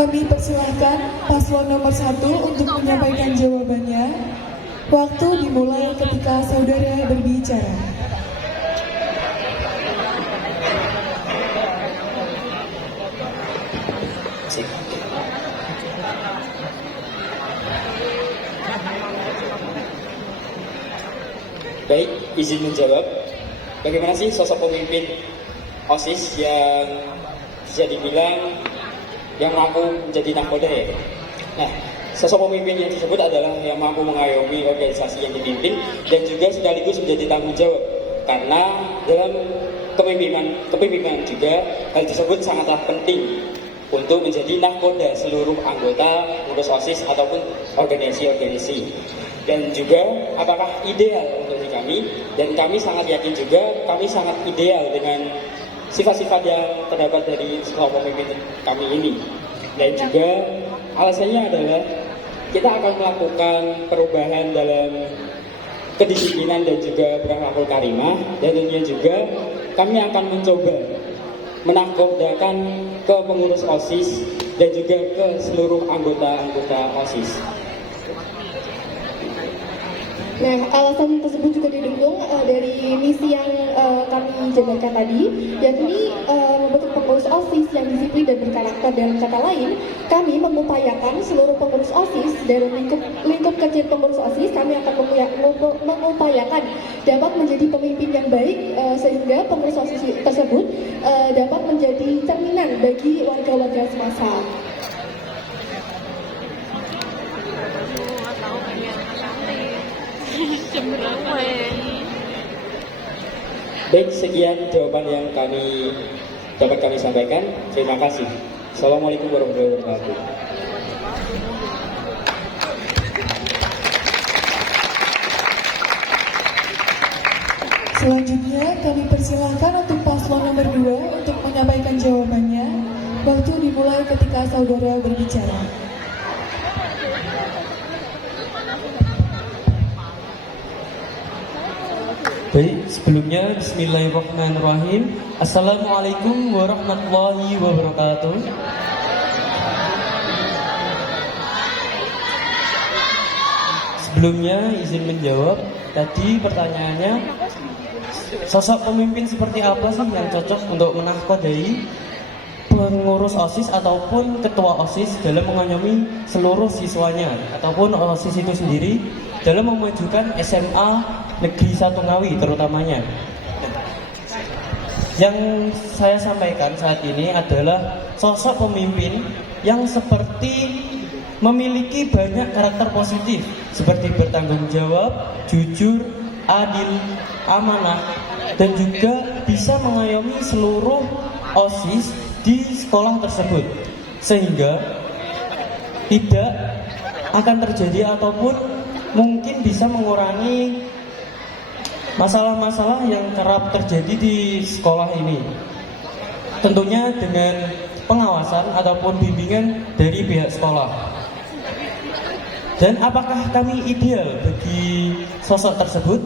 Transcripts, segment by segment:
Kami persilahkan paslon nomor 1 untuk menyampaikan jawabannya. Waktu dimulai ketika saudara berbicara. Baik, izin menjawab. Bagaimana sih sosok pemimpin OSIS yang bisa dibilang yang mampu menjadi nahkoda ya? Nah, sosok pemimpin yang disebut adalah yang mampu mengayomi organisasi yang dipimpin dan juga sekaligus menjadi tanggung jawab. Karena dalam kepemimpinan juga hal tersebut sangatlah penting untuk menjadi nahkoda seluruh anggota pengurus OSIS ataupun organisasi-organisasi. Dan juga apakah ideal untuk kami, dan kami sangat yakin juga kami sangat ideal dengan sifat-sifat yang terdapat dari sekelompok pemimpin kami ini. Dan juga alasannya adalah kita akan melakukan perubahan dalam kedisiplinan dan juga berakhlakul karimah, dan tentunya juga kami akan mencoba menahkodakan ke pengurus OSIS dan juga ke seluruh anggota-anggota OSIS. Nah, alasan tersebut juga didukung dari misi yang kami jabarkan tadi, yakni membentuk pengurus OSIS yang disiplin dan berkarakter. Dalam kata lain, kami mengupayakan seluruh pengurus OSIS dalam lingkup kecil pengurus OSIS, kami akan mengupayakan dapat menjadi pemimpin yang baik sehingga pengurus OSIS tersebut dapat menjadi cerminan bagi warga-warga semasa. Baik, sekian jawaban yang dapat kami sampaikan. Terima kasih. Assalamualaikum warahmatullahi wabarakatuh. Selanjutnya kami persilahkan untuk paslon nomor 2 untuk menyampaikan jawabannya. Waktu dimulai ketika saudara berbicara. Baik, sebelumnya bismillahirrahmanirrahim. Assalamualaikum warahmatullahi wabarakatuh. Sebelumnya izin menjawab. Tadi pertanyaannya, sosok pemimpin seperti apa sih yang cocok untuk menahkodai pengurus OSIS ataupun ketua OSIS dalam mengayomi seluruh siswanya ataupun OSIS itu sendiri dalam memajukan SMA Negeri 1 Ngawi terutamanya. Yang saya sampaikan saat ini adalah sosok pemimpin yang seperti memiliki banyak karakter positif seperti bertanggung jawab, jujur, adil, amanah, dan juga bisa mengayomi seluruh OSIS di sekolah tersebut sehingga tidak akan terjadi ataupun mungkin bisa mengurangi masalah-masalah yang kerap terjadi di sekolah ini. Tentunya dengan pengawasan ataupun bimbingan dari pihak sekolah. Dan apakah kami ideal bagi sosok tersebut?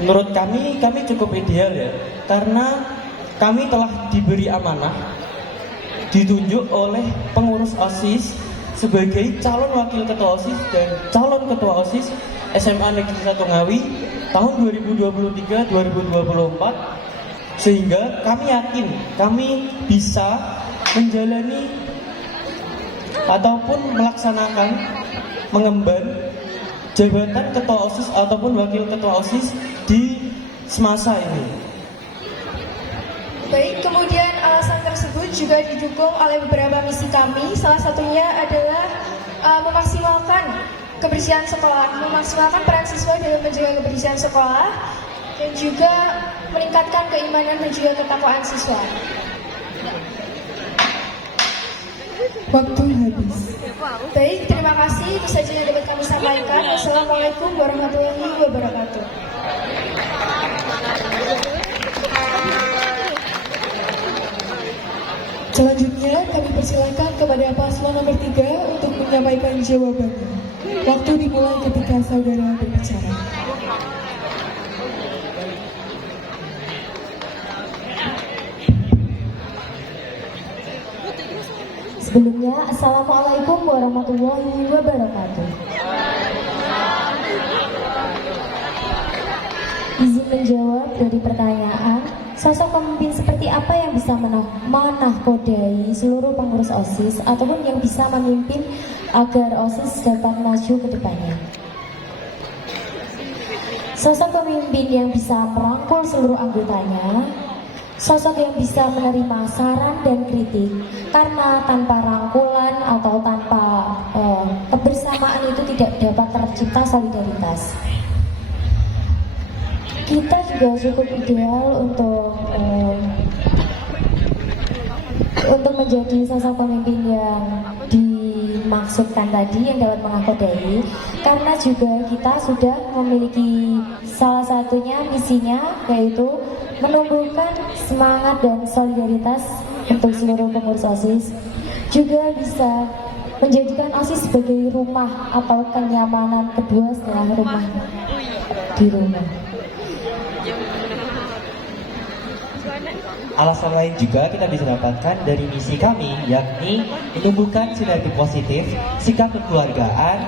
Menurut kami cukup ideal ya. Karena kami telah diberi amanah, ditunjuk oleh pengurus OSIS sebagai calon wakil ketua OSIS dan calon ketua OSIS SMA Negeri 1 Ngawi tahun 2023-2024, sehingga kami yakin kami bisa menjalani ataupun melaksanakan mengemban jabatan ketua OSIS ataupun wakil ketua OSIS di semasa ini. Baik, kemudian alasan tersebut juga didukung oleh beberapa misi kami. Salah satunya adalah memaksimalkan kebersihan sekolah, memaksimalkan peran siswa dalam menjaga kebersihan sekolah, dan juga meningkatkan keimanan dan juga ketakwaan siswa. Waktu habis. Baik, terima kasih. Itu saja yang dapat kami sampaikan. Wassalamualaikum warahmatullahi wabarakatuh. Selanjutnya kami persilakan kepada paslon nomor 3 untuk menyampaikan jawabannya. Waktu dimulai ketika saudara berbicara. Sebelumnya, Assalamualaikum warahmatullahi wabarakatuh. Izin menjawab dari pertanyaan, sosok pemimpin seperti apa yang bisa menahkodai seluruh pengurus OSIS ataupun yang bisa memimpin agar OSIS dapat maju ke depannya? Sosok pemimpin yang bisa merangkul seluruh anggotanya, sosok yang bisa menerima saran dan kritik, karena tanpa rangkulan atau tanpa kebersamaan itu tidak dapat tercipta solidaritas. Kita juga cukup ideal untuk menjadi sosok pemimpin yang dimaksudkan tadi, yang dapat mengakodai, karena juga kita sudah memiliki salah satunya misinya, yaitu menumbuhkan semangat dan solidaritas untuk seluruh pengurus OSIS, juga bisa menjadikan OSIS sebagai rumah atau kenyamanan kedua setelah rumah di rumah. Alasan lain juga kita bisa dapatkan dari misi kami, yakni menumbuhkan sinergi positif, sikap kekeluargaan,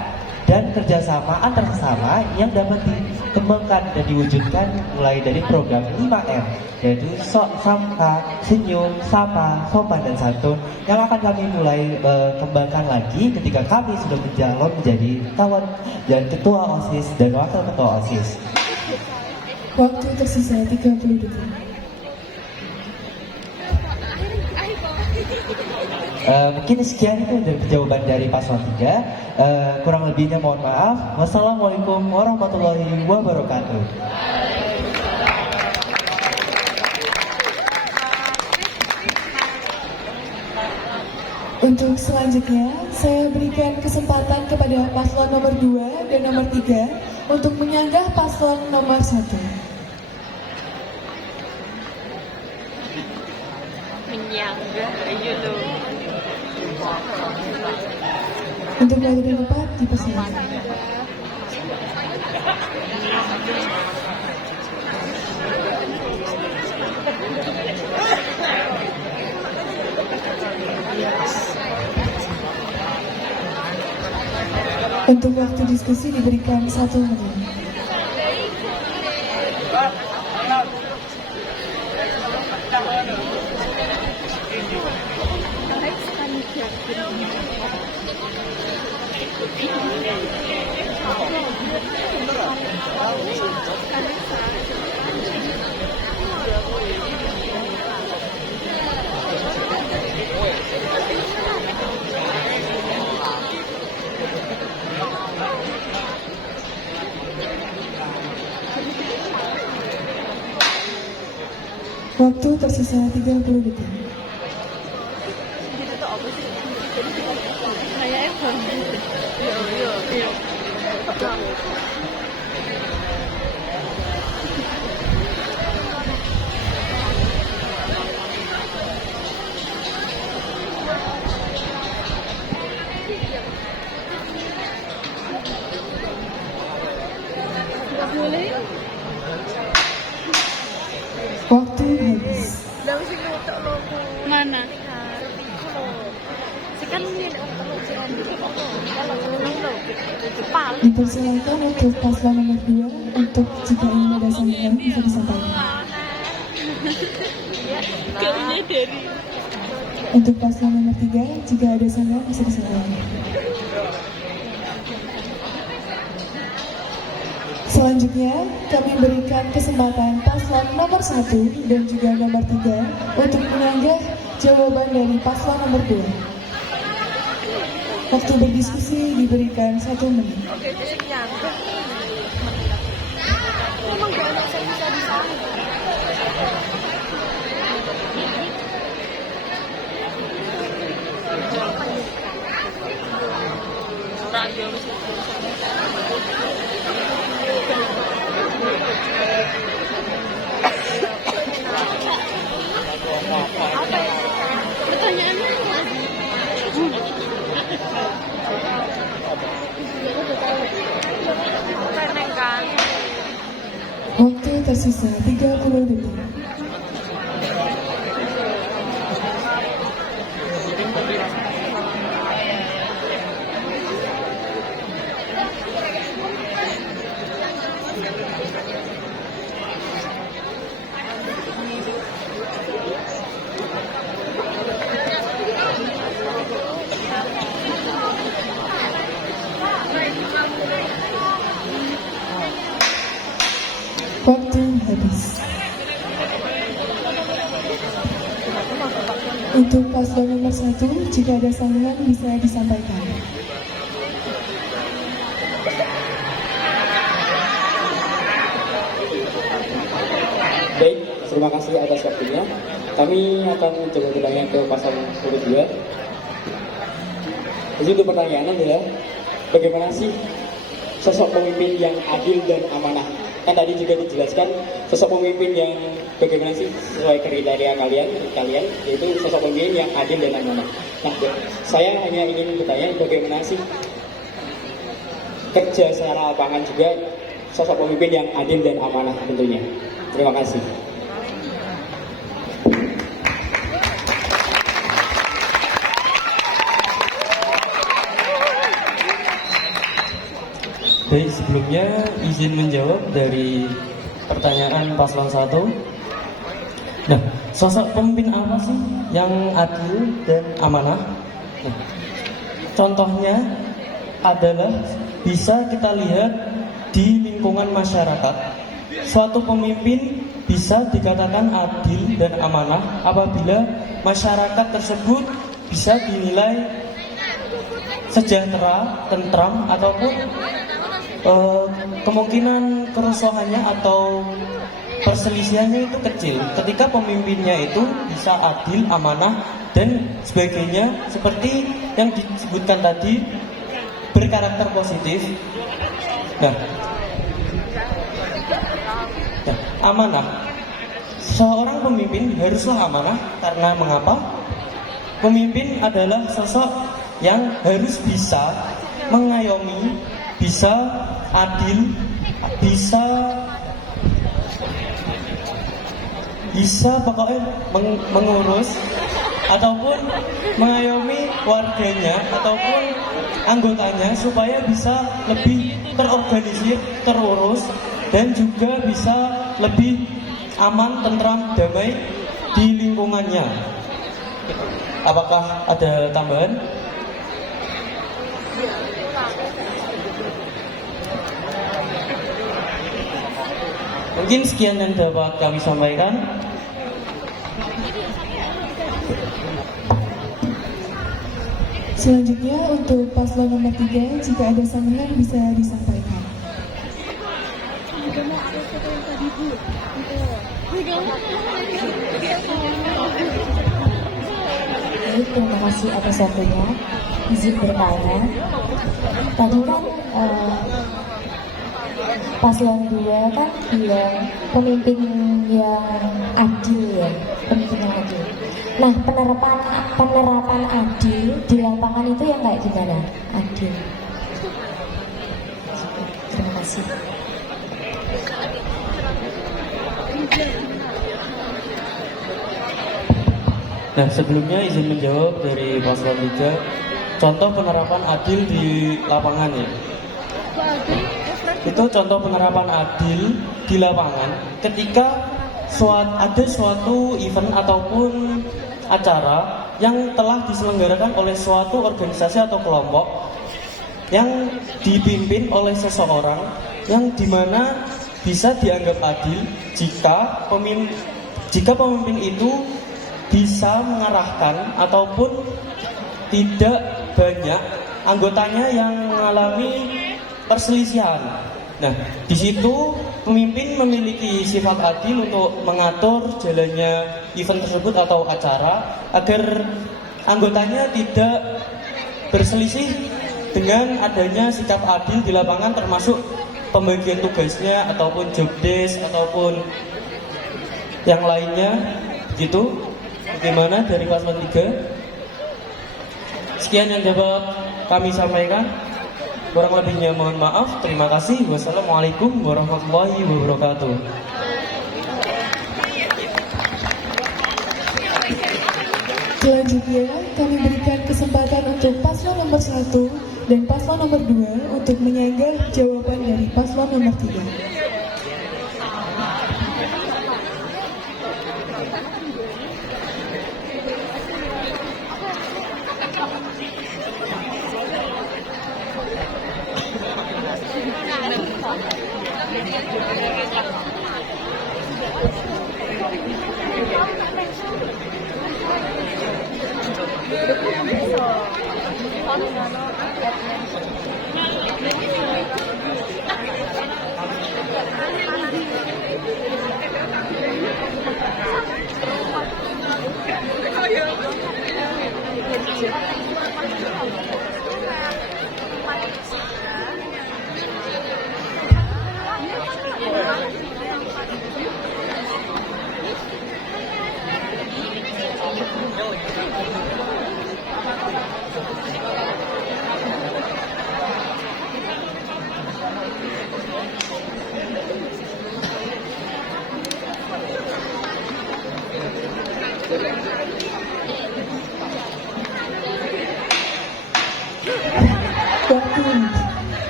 dan kerjasama antar sesama yang dapat dikembangkan dan diwujudkan mulai dari program 5M, yaitu Sapa, Senyum, Sapa, Sopan, dan Santun, yang akan kami mulai kembangkan lagi ketika kami sudah menjalon menjadi kawan dan ketua OSIS dan wakil ketua OSIS. Waktu tersisa 30 detik. Mungkin sekian itu dari jawaban dari paslon 3. Kurang lebihnya mohon maaf. Wassalamualaikum warahmatullahi wabarakatuh. Untuk selanjutnya, saya berikan kesempatan kepada paslon nomor 2 dan nomor 3 untuk menyanggah paslon nomor 1. Untuk maju di depan, dipersilakan. Untuk waktu diskusi diberikan 1 menit. Waktu tersisa 30 detik. Waktu habis. Mana? Dipersilakan untuk paslon nomor 2 untuk jika ingin ada sambutan bisa disampaikan. Untuk paslon nomor 3 jika ada sambutan bisa disampaikan. Selanjutnya, kami berikan kesempatan paslon nomor 1 dan juga nomor 3 untuk menyanggah jawaban dari paslon nomor 2. Waktu berdiskusi diberikan 1 menit. Waktu tersisa 30 detik. habis. Untuk paslon nomor 1, jika ada sambungan bisa disampaikan. Baik, terima kasih atas waktunya. Kami akan mencoba bertanya ke paslon nomor 2. Jadi untuk pertanyaan adalah, bagaimana sih sosok pemimpin yang adil dan amanah? Kan tadi juga dijelaskan sosok pemimpin yang bagaimana sih sesuai kriteria kalian, yaitu sosok pemimpin yang adil dan amanah. Nah, saya hanya ingin bertanya bagaimana sih kerja secara lapangan juga sosok pemimpin yang adil dan amanah tentunya. Terima kasih. Baik, sebelumnya izin menjawab dari pertanyaan paslon 1. Nah, sosok pemimpin apa sih yang adil dan amanah? Nah, contohnya adalah bisa kita lihat di lingkungan masyarakat. Suatu pemimpin bisa dikatakan adil dan amanah apabila masyarakat tersebut bisa dinilai sejahtera, tentram, ataupun kemungkinan kerusuhannya atau perselisihannya itu kecil ketika pemimpinnya itu bisa adil, amanah, dan sebagainya, seperti yang disebutkan tadi, berkarakter positif. Nah, amanah. Seorang pemimpin haruslah amanah karena mengapa? Pemimpin adalah sosok yang harus bisa mengayomi, bisa adil, bisa pokoknya mengurus ataupun mengayomi warganya ataupun anggotanya supaya bisa lebih terorganisir, terurus, dan juga bisa lebih aman, tentram, damai di lingkungannya. Apakah ada tambahan? Mungkin sekian yang dapat kami sampaikan. Selanjutnya untuk paslon nomor 3, jika ada sambungan bisa disampaikan. Baik, terima kasih atas waktunya. Izin bertanya. Tadi kan paslon 2 kan bilang pemimpin yang adil ya, pemimpin yang adil. Nah, penerapan adil di lapangan itu yang kayak gimana? Adil. Terima kasih. Nah, sebelumnya izin menjawab dari paslon 3. Contoh penerapan adil di lapangan ya. Itu contoh penerapan adil di lapangan ketika ada suatu event ataupun acara yang telah diselenggarakan oleh suatu organisasi atau kelompok yang dipimpin oleh seseorang yang dimana bisa dianggap adil jika pemimpin itu bisa mengarahkan ataupun tidak banyak anggotanya yang mengalami perselisihan. Nah, di situ pemimpin memiliki sifat adil untuk mengatur jalannya event tersebut atau acara agar anggotanya tidak berselisih dengan adanya sikap adil di lapangan, termasuk pembagian tugasnya ataupun job desk ataupun yang lainnya. Begitu. Bagaimana dari paslon 3? Sekian yang dapat kami sampaikan. Kurang lebihnya mohon maaf. Terima kasih. Wassalamualaikum warahmatullahi wabarakatuh. Selanjutnya, kami berikan kesempatan untuk paslon nomor 1 dan paslon nomor 2 untuk menyanggah jawaban dari paslon nomor 3. waktu.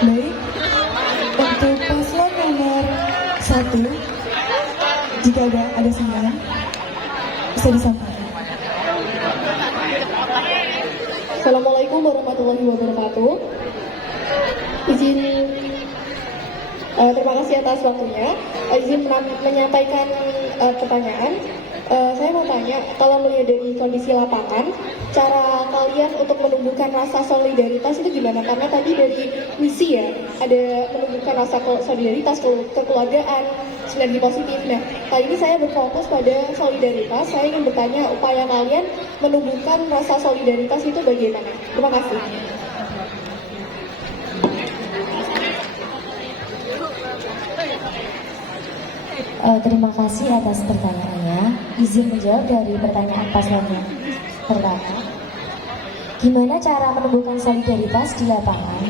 Baik, untuk paslon nomor 1, jika ada saran, bisa disampaikan. Assalamualaikum warahmatullahi wabarakatuh. Terima kasih atas waktunya. Izin menyampaikan pertanyaan. Saya mau tanya, kalau melihat dari kondisi lapangan, cara kalian untuk menumbuhkan rasa solidaritas itu gimana? Karena tadi dari misi ya, ada menumbuhkan rasa solidaritas, kekeluargaan, sinergi positif. Nah, kali ini saya berfokus pada solidaritas. Saya ingin bertanya, upaya kalian menumbuhkan rasa solidaritas itu bagaimana? Terima kasih. Terima kasih atas pertanyaannya. Izin menjawab dari pertanyaan paslon yang pertama. Gimana cara menumbuhkan solidaritas di lapangan?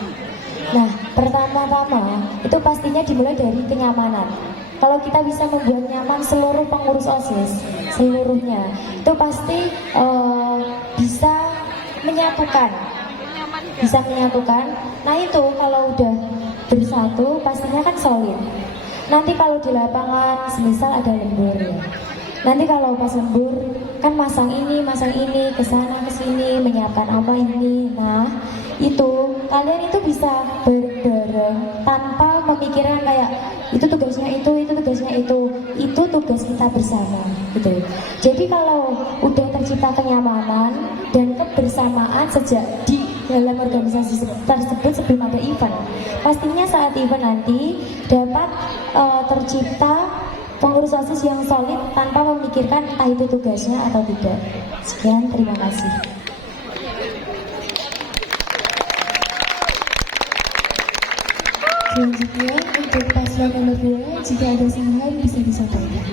Nah, pertama-tama itu pastinya dimulai dari kenyamanan. Kalau kita bisa membuat nyaman seluruh pengurus OSIS, seluruhnya, itu pasti bisa menyatukan. Nah itu kalau udah bersatu, pastinya kan solid. Nanti kalau di lapangan, semisal ada lembur ya. Nanti kalau pas lembur, kan masang ini, kesana kesini, menyiapkan apa ini. Nah, itu kalian itu bisa bareng-bareng tanpa memikirkan kayak itu tugasnya itu tugas kita bersama gitu. Jadi kalau udah tercipta kenyamanan dan kebersamaan sejak di dalam organisasi tersebut sebelum ada event, pastinya saat event nanti dapat tercipta pengurus OSIS yang solid tanpa memikirkan entah itu tugasnya atau tidak. Sekian, terima kasih. Selanjutnya untuk paslon nomor 2, jika ada saran bisa disampaikan.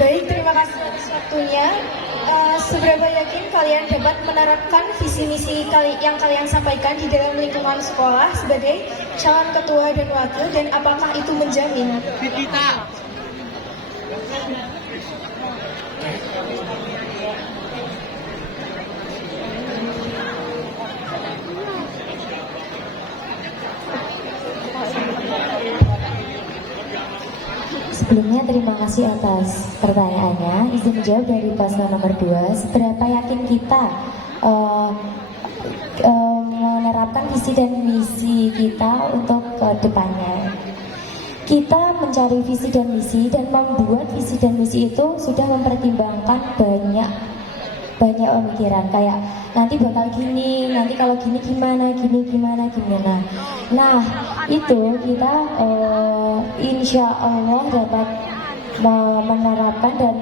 Baik, terima kasih atas waktunya. Seberapa yakin kalian dapat menerapkan visi misi yang kalian sampaikan di dalam lingkungan sekolah sebagai calon ketua dan wakil, dan apakah itu menjamin? Sebelumnya terima kasih atas pertanyaannya. Izin menjawab dari paslon nomor 2. Seberapa yakin kita menerapkan visi dan misi kita untuk ke depannya? Kita mencari visi dan misi dan membuat visi dan misi itu sudah mempertimbangkan banyak pemikiran, kayak nanti bakal gini, nanti kalau gini gimana. Nah, itu kita insya Allah dapat menerapkan dan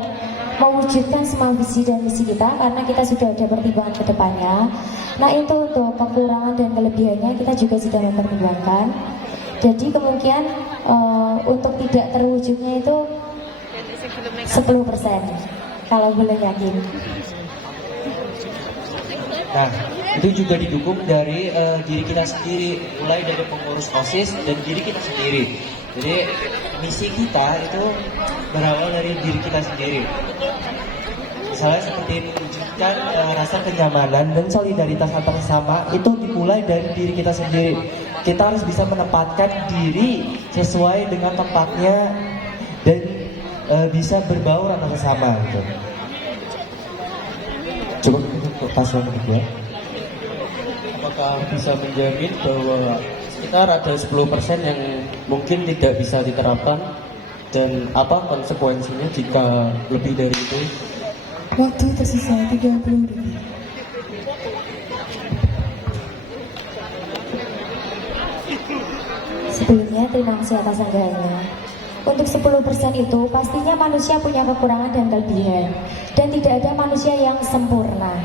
mewujudkan semua visi dan misi kita karena kita sudah ada pertimbangan ke depannya. Nah, itu untuk kekurangan dan kelebihannya kita juga sudah mempertimbangkan. Jadi kemungkinan untuk tidak terwujudnya itu 10%, kalau boleh yakin. Nah, itu juga didukung dari diri kita sendiri, mulai dari pengurus OSIS dan diri kita sendiri. Jadi misi kita itu berawal dari diri kita sendiri. Misalnya seperti menunjukkan rasa kenyamanan dan solidaritas antar sesama itu dimulai dari diri kita sendiri. Kita harus bisa menempatkan diri sesuai dengan tempatnya dan bisa berbaur antar sesama gitu. Coba untuk paslon kedua. Apakah bisa menjamin bahwa sekitar ada 10% yang mungkin tidak bisa diterapkan, dan apa konsekuensinya jika lebih dari itu? Waktu tersisa 30 detik. Sebelumnya terima kasih atas anggarannya. Untuk 10% itu pastinya manusia punya kekurangan dan kelebihan, dan tidak ada manusia yang sempurna.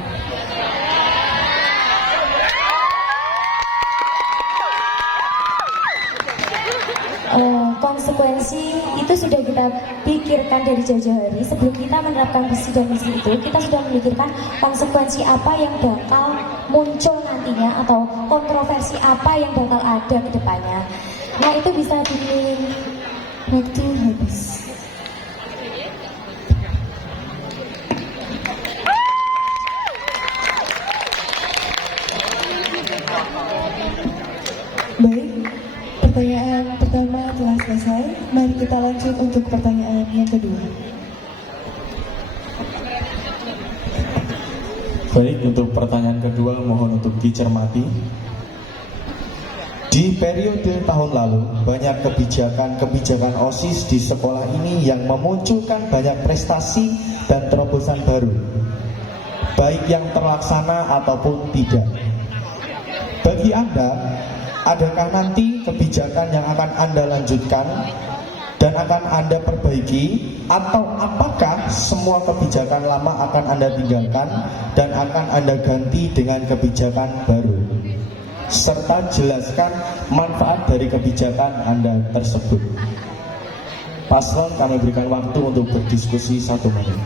Konsekuensi itu sudah kita pikirkan dari jauh-jauh hari. Sebelum kita menerapkan visi dan misi itu, kita sudah memikirkan konsekuensi apa yang bakal muncul nantinya, atau kontroversi apa yang bakal ada ke depannya. Nah, itu bisa Waktu habis. Baik, untuk pertanyaan kedua mohon untuk dicermati. Di periode tahun lalu, banyak kebijakan OSIS di sekolah ini yang memunculkan banyak prestasi dan terobosan baru, baik yang terlaksana ataupun tidak. Bagi Anda, adakah nanti kebijakan yang akan Anda lanjutkan dan akan Anda perbaiki, atau apakah semua kebijakan lama akan Anda tinggalkan dan akan Anda ganti dengan kebijakan baru? Serta jelaskan manfaat dari kebijakan Anda tersebut. Paslon, kami berikan waktu untuk berdiskusi 1 menit.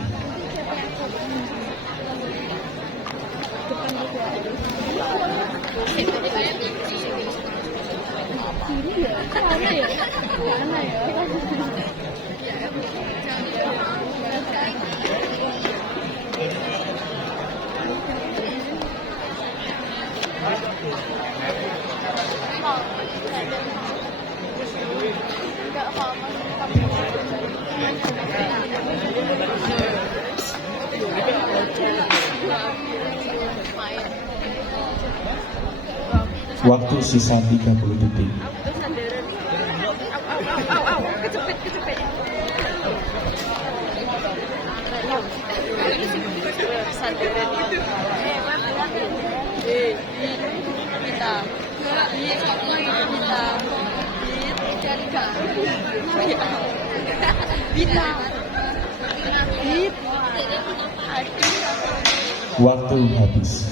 Waktu sisa 30 detik. Waktu habis.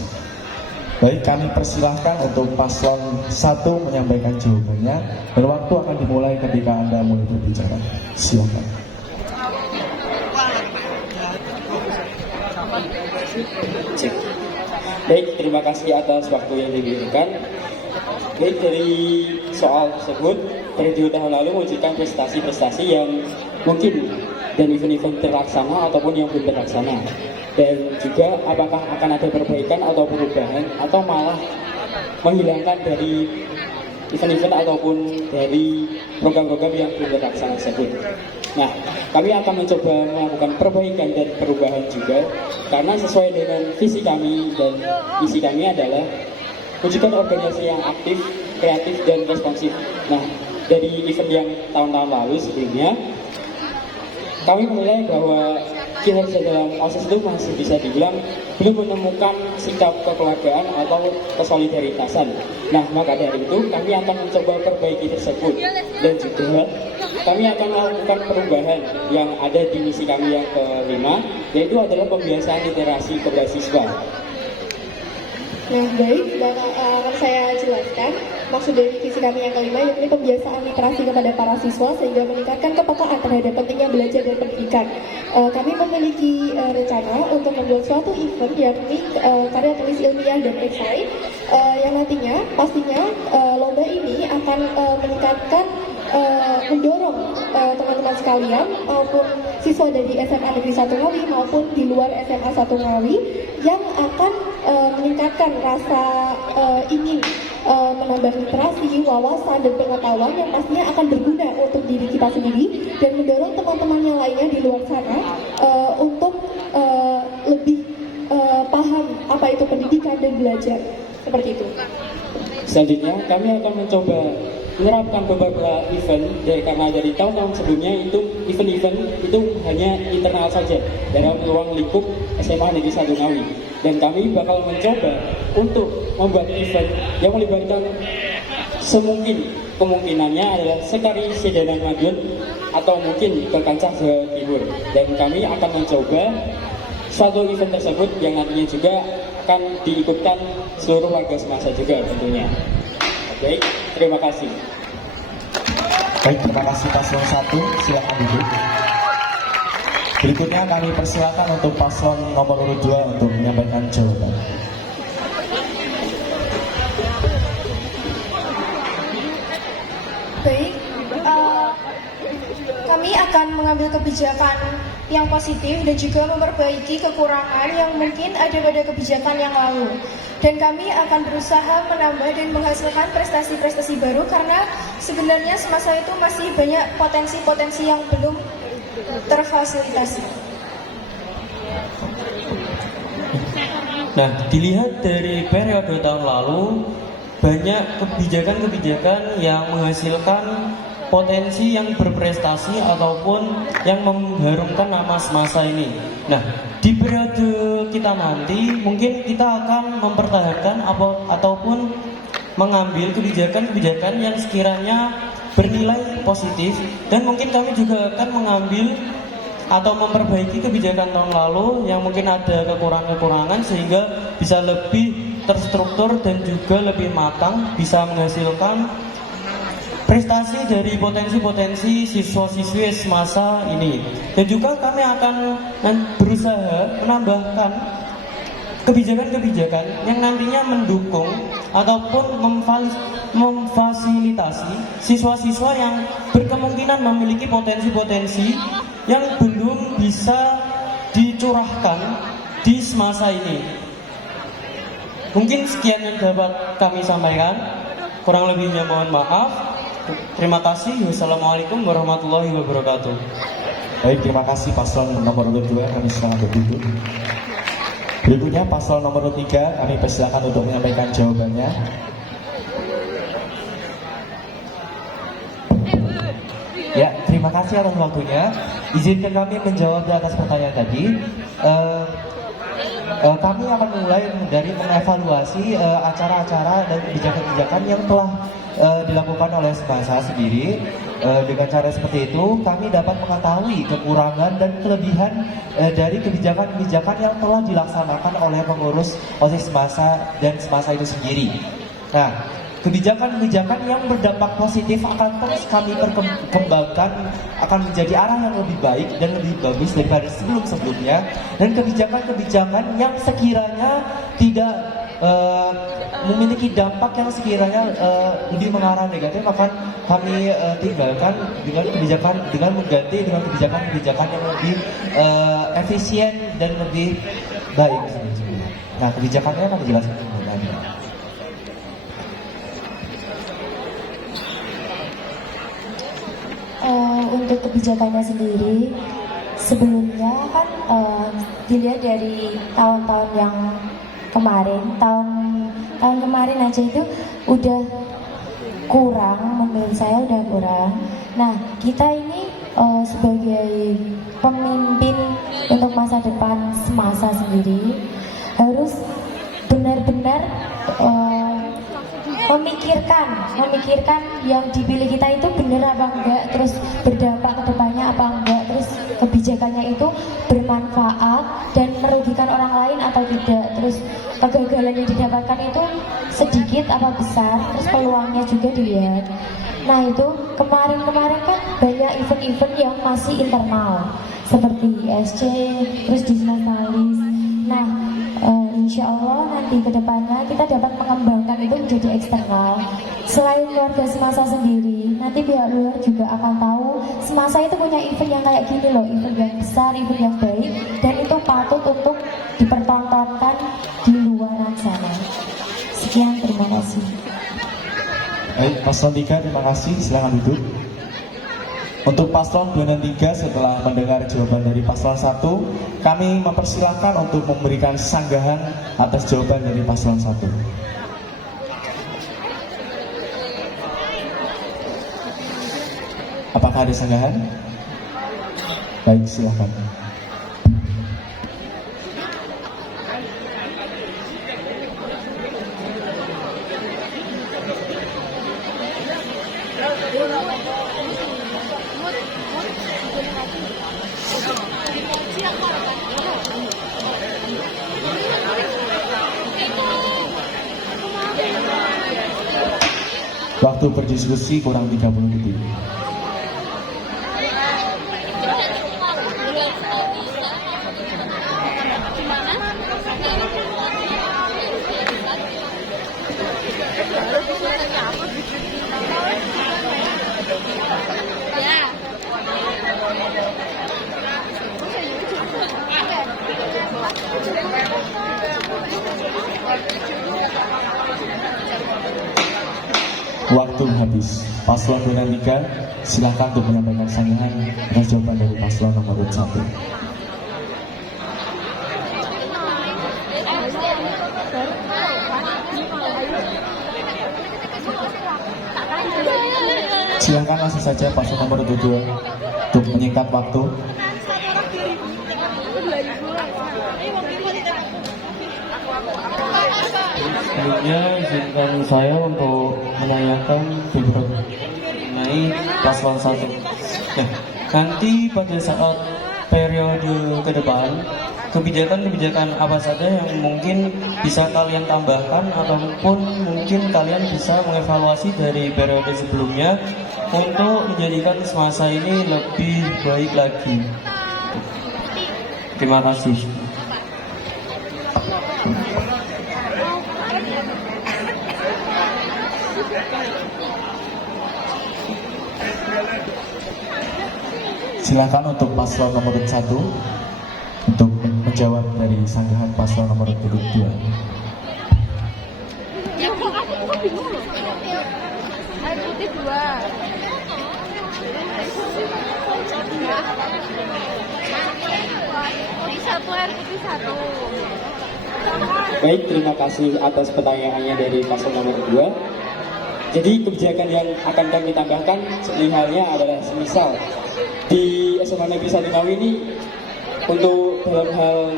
Baik, kami persilahkan untuk paslon 1 menyampaikan jawabannya, dan waktu akan dimulai ketika Anda mulai berbicara. Silakan. Baik, terima kasih atas waktu yang diberikan. Baik, dari soal tersebut, periode tahun lalu mewujudkan prestasi-prestasi yang mungkin dan event-event terlaksana ataupun yang belum terlaksana. Dan juga apakah akan ada perbaikan atau perubahan atau malah menghilangkan dari event-event ataupun dari program-program yang belum terlaksana tersebut. Nah, kami akan mencoba melakukan perbaikan dan perubahan juga, karena sesuai dengan visi kami dan misi kami adalah wujudkan organisasi yang aktif, kreatif, dan responsif. Nah, dari event yang tahun-tahun lalu sebelumnya, kami menilai bahwa kinerja dalam OSIS itu masih bisa dibilang belum menemukan sikap kekeluargaan atau kesolidaritasan. Nah, maka dari itu kami akan mencoba perbaiki tersebut, dan juga kami akan melakukan perubahan yang ada di misi kami yang kelima, yaitu adalah pembiasaan literasi kepada siswa. Nah, baik, akan saya jelaskan maksud dari visi kami yang kelima, yakni pembiasaan literasi kepada para siswa sehingga meningkatkan kepekaan terhadap pentingnya belajar dan pendidikan. Kami memiliki rencana untuk membuat suatu event, yakni karya tulis ilmiah dan esai, yang nantinya pastinya lomba ini akan meningkatkan, mendorong teman-teman sekalian maupun siswa dari SMA Negeri 1 Ngawi maupun di luar SMA 1 Ngawi yang akan meningkatkan rasa ingin menambah literasi, wawasan, dan pengetahuan yang pastinya akan berguna untuk diri kita sendiri dan mendorong teman-teman yang lainnya di luar sana untuk lebih paham apa itu pendidikan dan belajar, seperti itu. Selanjutnya, kami akan mencoba menerapkan beberapa event karena dari tahun-tahun sebelumnya itu event-event itu hanya internal saja dalam ruang lingkup SMA Negeri 1 Ngawi, dan kami bakal mencoba untuk membuat event yang melibatkan semungkin kemungkinannya adalah sekali Sedanan Madiun atau mungkin ke kancah Jawa Timur, dan kami akan mencoba suatu event tersebut yang nantinya juga akan diikutkan seluruh warga semasa juga tentunya. Oke, terima kasih. Baik, terima kasih paslon 1, silakan duduk. Berikutnya kami persilakan untuk paslon nomor urut 2 untuk menyampaikan jawaban. Baik, kami akan mengambil kebijakan yang positif dan juga memperbaiki kekurangan yang mungkin ada pada kebijakan yang lalu. Dan kami akan berusaha menambah dan menghasilkan prestasi-prestasi baru, karena sebenarnya semasa itu masih banyak potensi-potensi yang belum terfasilitasi. Nah, dilihat dari periode tahun lalu, banyak kebijakan-kebijakan yang menghasilkan potensi yang berprestasi ataupun yang mengharumkan nama semasa ini. Nah, di periode kita nanti mungkin kita akan mempertahankan ataupun mengambil kebijakan-kebijakan yang sekiranya bernilai positif, dan mungkin kami juga akan mengambil atau memperbaiki kebijakan tahun lalu yang mungkin ada kekurangan-kekurangan sehingga bisa lebih terstruktur dan juga lebih matang, bisa menghasilkan prestasi dari potensi-potensi siswa-siswi semasa ini. Dan juga kami akan berusaha menambahkan kebijakan-kebijakan yang nantinya mendukung ataupun memfasilitasi siswa-siswa yang berkemungkinan memiliki potensi-potensi yang belum bisa dicurahkan di semasa ini. Mungkin sekian yang dapat kami sampaikan. Kurang lebihnya mohon maaf. Terima kasih. Wassalamualaikum warahmatullahi wabarakatuh. Baik, terima kasih paslon nomor 2. Kami silakan berduduk. Berikutnya paslon nomor 3. Kami persilakan untuk menyampaikan jawabannya. Ya, terima kasih atas waktunya. Izinkan kami menjawab di atas pertanyaan tadi. Kami akan mulai dari mengevaluasi acara-acara dan kebijakan-kebijakan yang telah dilakukan oleh semasa sendiri. Dengan cara seperti itu, kami dapat mengetahui kekurangan dan kelebihan dari kebijakan-kebijakan yang telah dilaksanakan oleh pengurus OSIS semasa dan semasa itu sendiri. Nah, kebijakan-kebijakan yang berdampak positif akan terus kami perkembangkan, akan menjadi arah yang lebih baik dan lebih bagus daripada sebelum-sebelumnya. Dan kebijakan-kebijakan yang sekiranya tidak memiliki dampak yang sekiranya lebih mengarah negatif akan kami tinggalkan dengan mengganti dengan kebijakan-kebijakan yang lebih efisien dan lebih baik. Nah, kebijakannya akan dijelaskan lagi. Untuk kebijakannya sendiri, sebelumnya kan dilihat dari tahun-tahun yang kemarin, tahun kemarin aja itu udah kurang, menurut saya udah kurang. Nah, kita ini sebagai pemimpin untuk masa depan semasa sendiri harus benar-benar memikirkan yang dipilih kita itu benar apa enggak, terus berdampak ke depannya apa enggak, terus kebijakannya itu bermanfaat dan merugikan orang lain atau tidak, terus kegagalan yang didapatkan itu sedikit apa besar, terus peluangnya juga dilihat. Nah, itu kemarin-kemarin kan banyak event-event yang masih internal seperti SC, terus disnasionalis. Nah, insya Allah nanti ke depannya kita dapat mengembangkan itu menjadi eksternal. Selain keluarga semasa sendiri, nanti pihak luar juga akan tahu semasa itu punya event yang kayak gini loh, event yang besar, event yang baik, dan itu patut untuk dipertontonkan di luaran sana. Sekian, terima kasih. Baik, paslon 3, terima kasih. Silakan duduk. Untuk paslon 2 dan 3, setelah mendengar jawaban dari paslon 1, kami mempersilahkan untuk memberikan sanggahan atas jawaban dari paslon 1. Apakah ada sanggahan? Baik, silakan. Waktu berdiskusi kurang 30 detik. Waktu habis. Paslon 2 dan 3, Silakan untuk menyampaikan sanggahan dan jawaban dari paslon nomor 1. Silakan langsung saja paslon nomor 2 untuk menyingkat waktu. Sebelumnya izinkan saya untuk menanyakan beberapa mengenai paslon 1. Nah, nanti pada saat periode ke depan, kebijakan-kebijakan apa saja yang mungkin bisa kalian tambahkan ataupun mungkin kalian bisa mengevaluasi dari periode sebelumnya untuk menjadikan semasa ini lebih baik lagi. Terima kasih. Silakan untuk paslon nomor 1 untuk menjawab dari sanggahan paslon nomor 2. Ya kok aku bingung loh. Air putih 2. Putih 1, air putih 1. Baik, terima kasih atas pertanyaannya dari paslon nomor 2. Jadi kebijakan yang akan kami tambahkan seperti halnya adalah semisal di SMA Negeri 1 Ngawi ini untuk dalam hal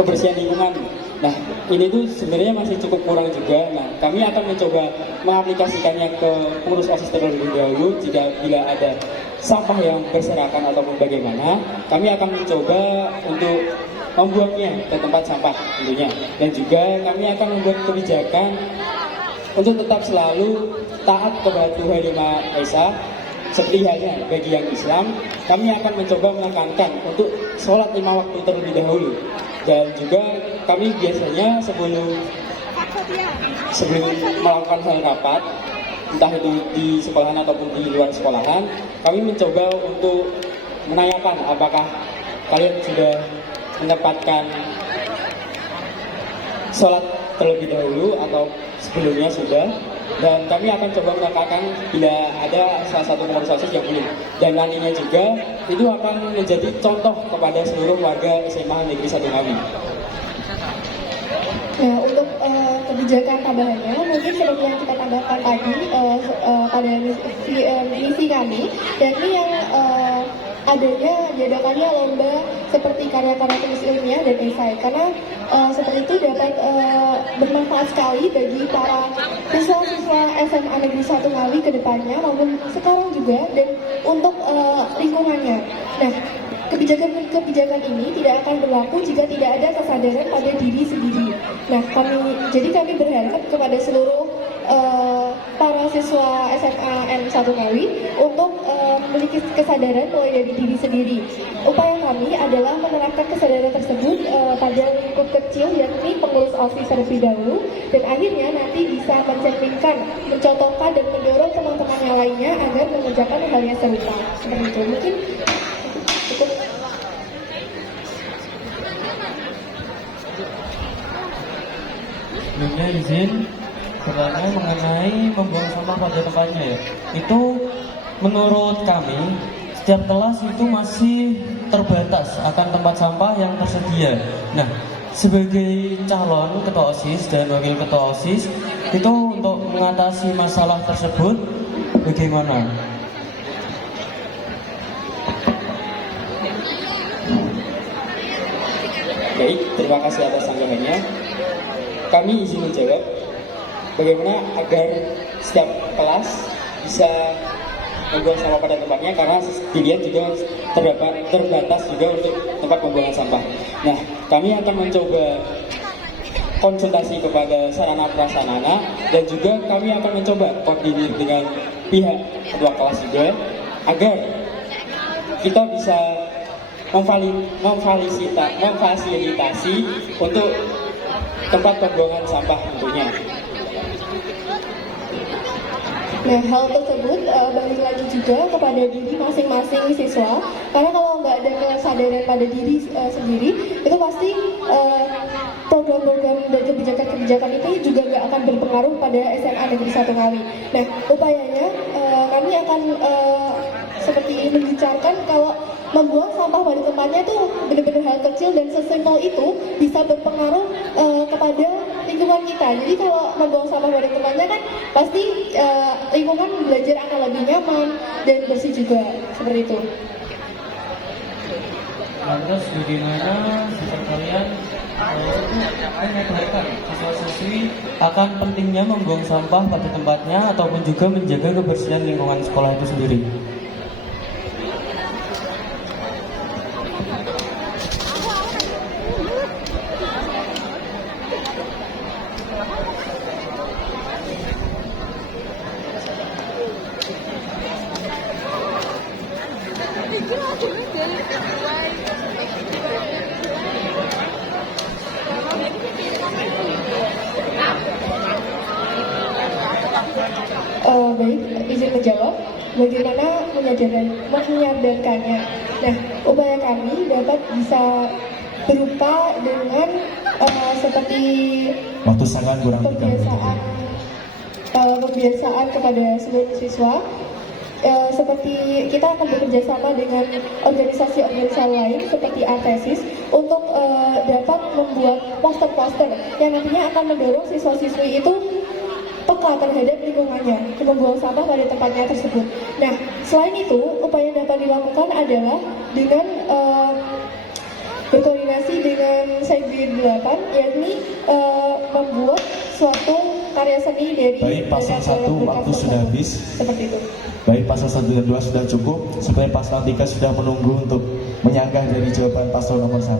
kebersihan lingkungan. Nah, ini tuh sebenarnya masih cukup kurang juga. Nah, kami akan mencoba mengaplikasikannya ke pengurus OSIS terlebih dahulu. Jika bila ada sampah yang berserakan ataupun bagaimana, kami akan mencoba untuk membuangnya ke tempat sampah tentunya. Dan juga kami akan membuat kebijakan untuk tetap selalu taat kepada Tuhan Yang Maha Esa. Seperti halnya bagi yang Islam, kami akan mencoba menekankan untuk sholat 5 waktu terlebih dahulu. Dan juga kami biasanya sebelum melakukan hal rapat, entah itu di sekolahan ataupun di luar sekolahan, kami mencoba untuk menanyakan apakah kalian sudah menempatkan sholat terlebih dahulu atau sebelumnya sudah. Dan kami akan coba menekankan bila ada salah satu pengurus OSIS yang belum. Dan nantinya juga itu akan menjadi contoh kepada seluruh warga SMA Negeri 1 Ngawi. Nah, untuk kebijakan tambahannya, mungkin seperti yang kita tambahkan tadi pada misi kami, yakni yang adanya diadakannya lomba seperti karya-karya tulis ilmiah dan esai, karena seperti itu dapat bermanfaat sekali bagi para siswa-siswa SMA Negeri 1 Ngawi ke depannya maupun sekarang juga, dan untuk lingkungannya. Nah, kebijakan ini tidak akan berlaku jika tidak ada kesadaran pada diri sendiri. Nah, kami berharap kepada seluruh para siswa SMA N1 Ngawi untuk memiliki kesadaran mulai dari diri sendiri. Upaya kami adalah menerapkan kesadaran tersebut pada lingkup kecil, yakni pengurus OSIS terlebih dahulu, dan akhirnya nanti bisa mencerminkan, mencontohkan dan mendorong teman-teman yang lainnya agar mengerjakan hal yang serupa. Seperti itu. Mungkin cukup. Sebelumnya izin bertanya mengenai membuang sampah pada tempatnya ya. Itu menurut kami setiap kelas itu masih terbatas akan tempat sampah yang tersedia. Nah, sebagai calon ketua OSIS dan wakil ketua OSIS itu untuk mengatasi masalah tersebut bagaimana? Baik, terima kasih atas sanggahannya. Kami izin menjawab bagaimana agar setiap kelas bisa membuang sampah pada tempatnya, karena dilihat juga terbatas juga untuk tempat pembuangan sampah. Nah, kami akan mencoba konsultasi kepada sarana prasarana, dan juga kami akan mencoba koordinir dengan pihak ketua kelas juga agar kita bisa memfasilitasi untuk tempat pembuangan sampah tentunya. Nah, hal tersebut balik lagi juga kepada diri masing-masing siswa, karena kalau nggak ada kesadaran pada diri sendiri, itu pasti program-program dan kebijakan-kebijakan itu juga nggak akan berpengaruh pada SMA Negeri 1 Ngawi. Nah, upayanya kami akan seperti mengincarkan kalau membuang sampah pada tempatnya itu benar-benar hal kecil dan sesimpel itu bisa berpengaruh kepada lingkungan kita. Jadi kalau membuang sampah pada tempatnya kan pasti lingkungan belajar akan lebih nyaman dan bersih juga, seperti itu. Lantas bagaimana sikap kalian menyadarkan siswa-siswi akan pentingnya membuang sampah pada tempatnya ataupun juga menjaga kebersihan lingkungan sekolah itu sendiri? Baik, izin menjawab. Bagaimana menyadarkannya? Nah, upaya kami dapat bisa berupa dengan seperti Waktu sangat kurang 3 menit. pembiasaan kepada seluruh siswa. Seperti kita akan bekerja sama dengan organisasi-organisasi lain seperti Artesis untuk dapat membuat poster-poster yang nantinya akan mendorong siswa-siswi itu peka terhadap lingkungannya, membuang sampah pada tempatnya tersebut. Nah, selain itu, upaya yang dapat dilakukan adalah dengan berkoordinasi dengan Sekjen 8, yakni membuat suatu karya seni dari Baik, pasal 1 waktu sudah habis. Seperti itu. Baik, pasal 1 dan 2 sudah cukup. Supaya paslon 3 sudah menunggu untuk menyanggah dari jawaban paslon nomor 1.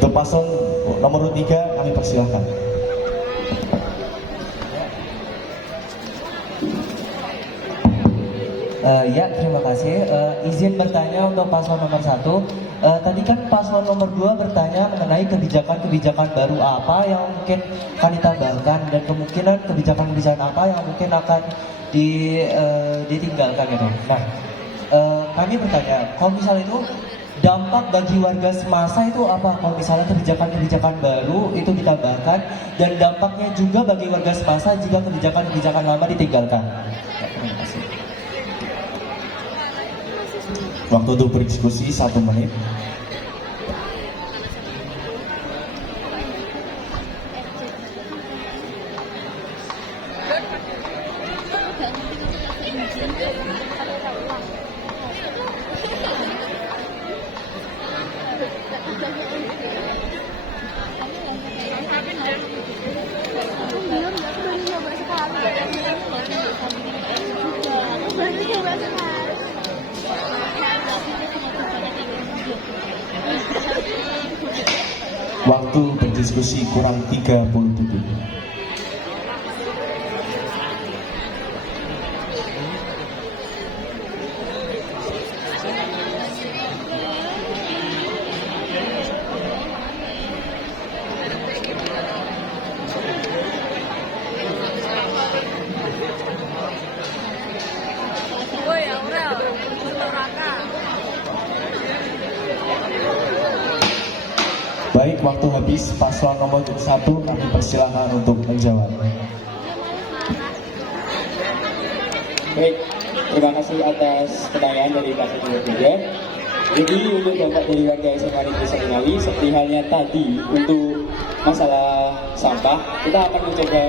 Untuk paslon nomor 3 kami persilahkan. Ya, terima kasih. Izin bertanya untuk paslon nomor 1. Tadi kan paslon nomor 2 bertanya mengenai kebijakan-kebijakan baru apa yang mungkin akan ditambahkan dan kemungkinan kebijakan-kebijakan apa yang mungkin akan ditinggalkan gitu. Nah, kami bertanya, kalau misalnya itu dampak bagi warga semasa itu apa? Kalau misalnya kebijakan-kebijakan baru itu ditambahkan dan dampaknya juga bagi warga semasa jika kebijakan-kebijakan lama ditinggalkan. Ya, terima kasih. Waktu untuk berdiskusi 1 menit. Waktu berdiskusi kurang 30 detik. Woi, Aurel, neraka. Baik, waktu habis. Paslon nomor 1 kami persilahkan untuk menjawab. Baik, terima kasih atas pertanyaan dari Pak Setiawan juga. Jadi untuk dampak dari warga SMA Negeri 1 Ngawi, seperti halnya tadi untuk masalah sampah, kita akan mencoba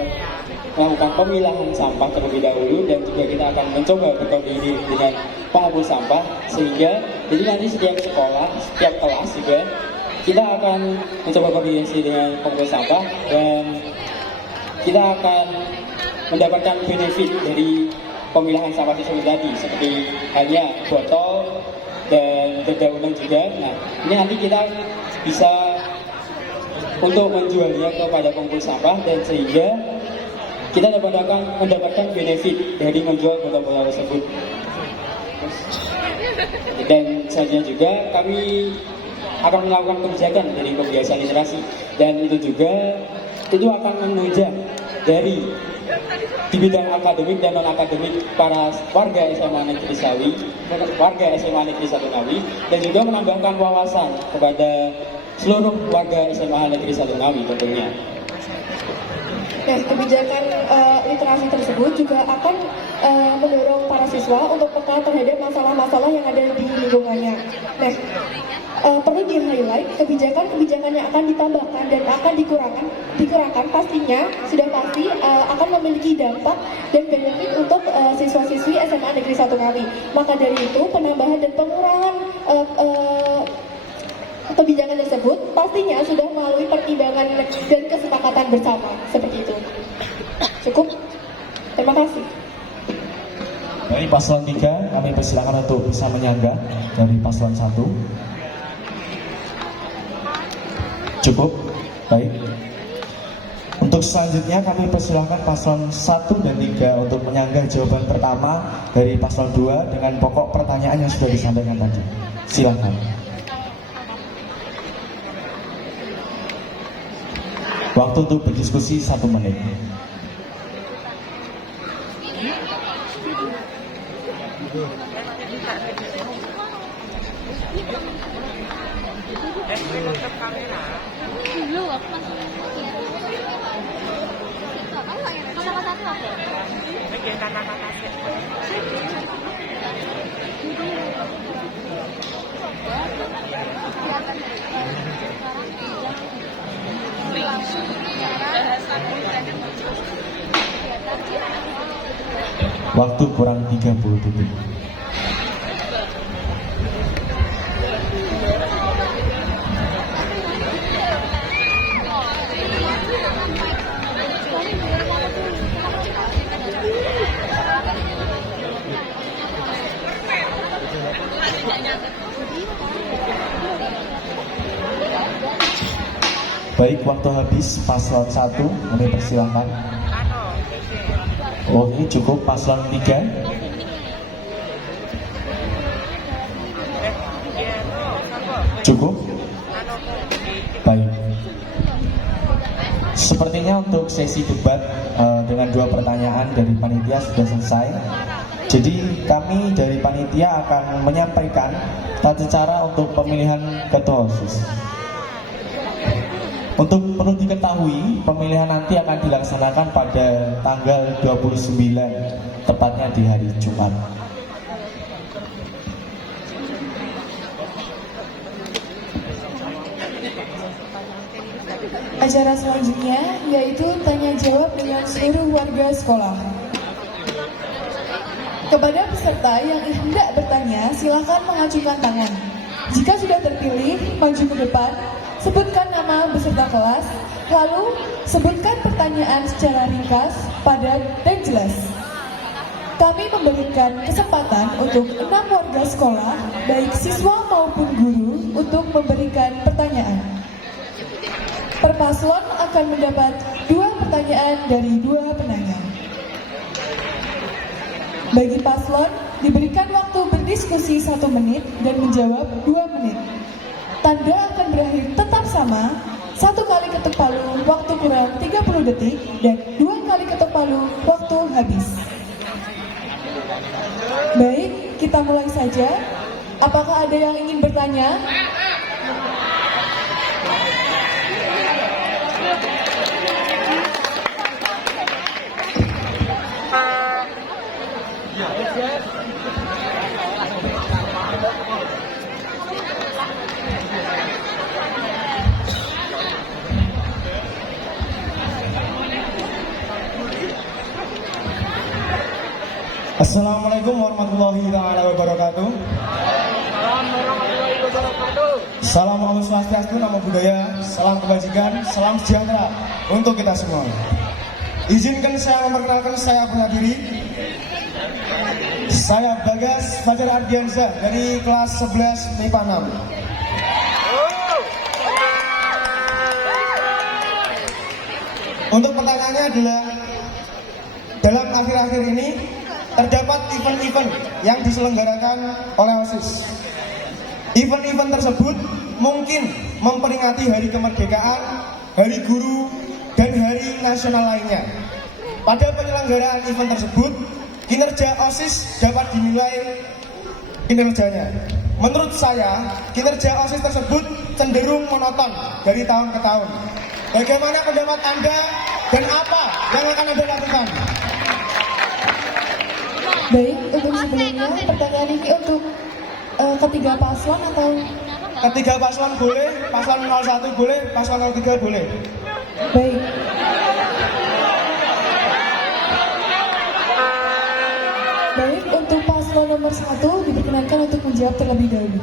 melakukan pemilahan sampah terlebih dahulu dan juga kita akan mencoba berkoordinasi dengan pengumpul sampah sehingga jadi nanti setiap sekolah, setiap kelas juga kita akan mencoba koordinasi dengan pengumpul sampah dan kita akan mendapatkan benefit dari pemilahan sampah tersebut tadi seperti halnya botol dan daun juga. Nah, ini nanti kita bisa untuk menjualnya kepada pengumpul sampah dan sehingga kita mendapatkan benefit dari menjual botol-botol tersebut. Dan selanjutnya juga kami akan melakukan kebijakan dari kebiasaan literasi dan itu juga akan menunjang dari di bidang akademik dan non akademik para warga SMA Negeri 1 Ngawi dan juga menambahkan wawasan kepada seluruh warga SMA Negeri 1 Ngawi tentunya. Nah, kebijakan literasi tersebut juga akan mendorong para siswa untuk peka terhadap masalah-masalah yang ada di lingkungannya. Nah, perlu di-highlight kebijakan-kebijakan yang akan ditambahkan dan akan dikurangkan pastinya sudah pasti akan memiliki dampak dan benefit untuk siswa-siswi SMA Negeri 1 kami. Maka dari itu, penambahan dan pengurangan kebijakan tersebut pastinya sudah melalui pertimbangan dan kesepakatan bersama. Seperti itu. Cukup. Terima kasih. Dari paslon 3, kami persilakan untuk bisa menyanggah dari paslon 1. Cukup. Baik. Untuk selanjutnya kami persilakan paslon 1 dan 3 untuk menyanggah jawaban pertama dari paslon 2 dengan pokok pertanyaan yang sudah disampaikan tadi. Silakan. Waktu untuk berdiskusi 1 menit. Waktu kurang 30 detik. Baik, waktu habis. Paslon 1, kami persilakan. Oke, cukup. Paslon 3. Cukup. Baik. Sepertinya untuk sesi debat dengan 2 pertanyaan dari panitia sudah selesai. Jadi kami dari panitia akan menyampaikan tata cara untuk pemilihan ketua OSIS. Untuk perlu diketahui, pemilihan nanti akan dilaksanakan pada tanggal 29, tepatnya di hari Jumat. Acara selanjutnya yaitu tanya jawab dengan seluruh warga sekolah. Kepada peserta yang hendak bertanya, silakan mengajukan tangan. Jika sudah terpilih, maju ke depan, sebutkan nama beserta kelas, lalu sebutkan pertanyaan secara ringkas, padat, dan jelas. Kami memberikan kesempatan untuk 6 warga sekolah, baik siswa maupun guru, untuk memberikan pertanyaan. Per paslon akan mendapat 2 pertanyaan dari 2 penanya. Bagi paslon, diberikan waktu berdiskusi 1 menit dan menjawab 2 menit. Tanda akan berakhir tetap sama, 1 kali ketuk palu, waktu kurang 30 detik, dan 2 kali ketuk palu, waktu habis. Baik, kita mulai saja. Apakah ada yang ingin bertanya? Assalamualaikum warahmatullahi wabarakatuh. Salam Om Swastiastu, Namo Buddhaya, salam kebajikan, salam sejahtera untuk kita semua. Izinkan saya memperkenalkan saya punya diri. Saya Bagas Fajar Ardiansyah dari kelas 11 MIPA 6. Untuk pertanyaannya adalah, dalam akhir-akhir ini terdapat event-event yang diselenggarakan oleh OSIS. Event-event tersebut mungkin memperingati Hari Kemerdekaan, Hari Guru, dan Hari Nasional lainnya. Pada penyelenggaraan event tersebut, kinerja OSIS dapat dinilai kinerjanya. Menurut saya, kinerja OSIS tersebut cenderung monoton dari tahun ke tahun. Bagaimana pendapat Anda dan apa yang akan Anda lakukan? Baik, untuk sebelumnya pertanyaan ini untuk ketiga paslon atau Ketiga paslon boleh, paslon 01 boleh, paslon 03 boleh. baik. Baik, untuk paslon nomor 1 diperkenankan untuk menjawab terlebih dahulu.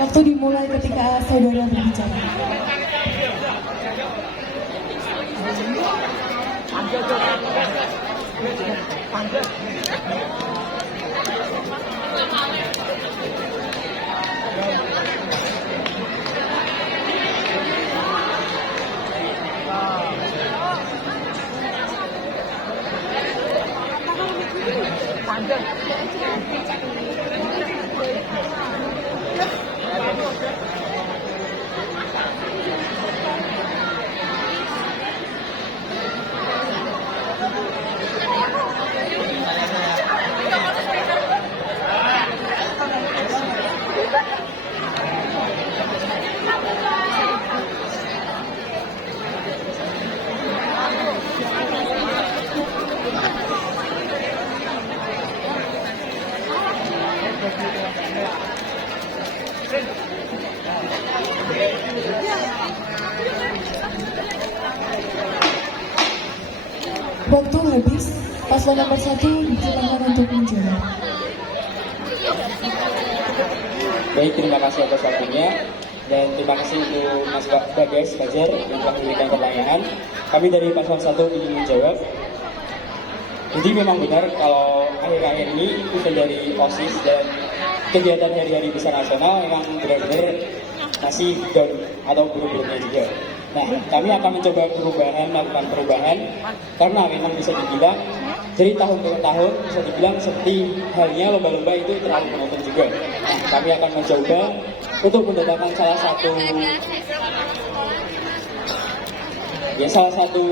Waktu dimulai ketika saudara berbicara. Waktu habis, paslon nomor 1 dipersilakan untuk menjawab. Baik, terima kasih atas waktunya dan terima kasih untuk Mas Bagas Fajar yang telah memberikan pertanyaan. Kami dari paslon 1 ingin menjawab. Jadi memang benar kalau akhir-akhir ini event dari OSIS dan kegiatan hari-hari besar nasional memang benar-benar masih down atau buruk-buruknya juga. Nah, kami akan mencoba melakukan perubahan karena memang bisa dibilang dari tahun ke tahun bisa dibilang seperti halnya lomba-lomba itu terlalu monoton juga. Nah, kami akan mencoba untuk mendatangkan salah satu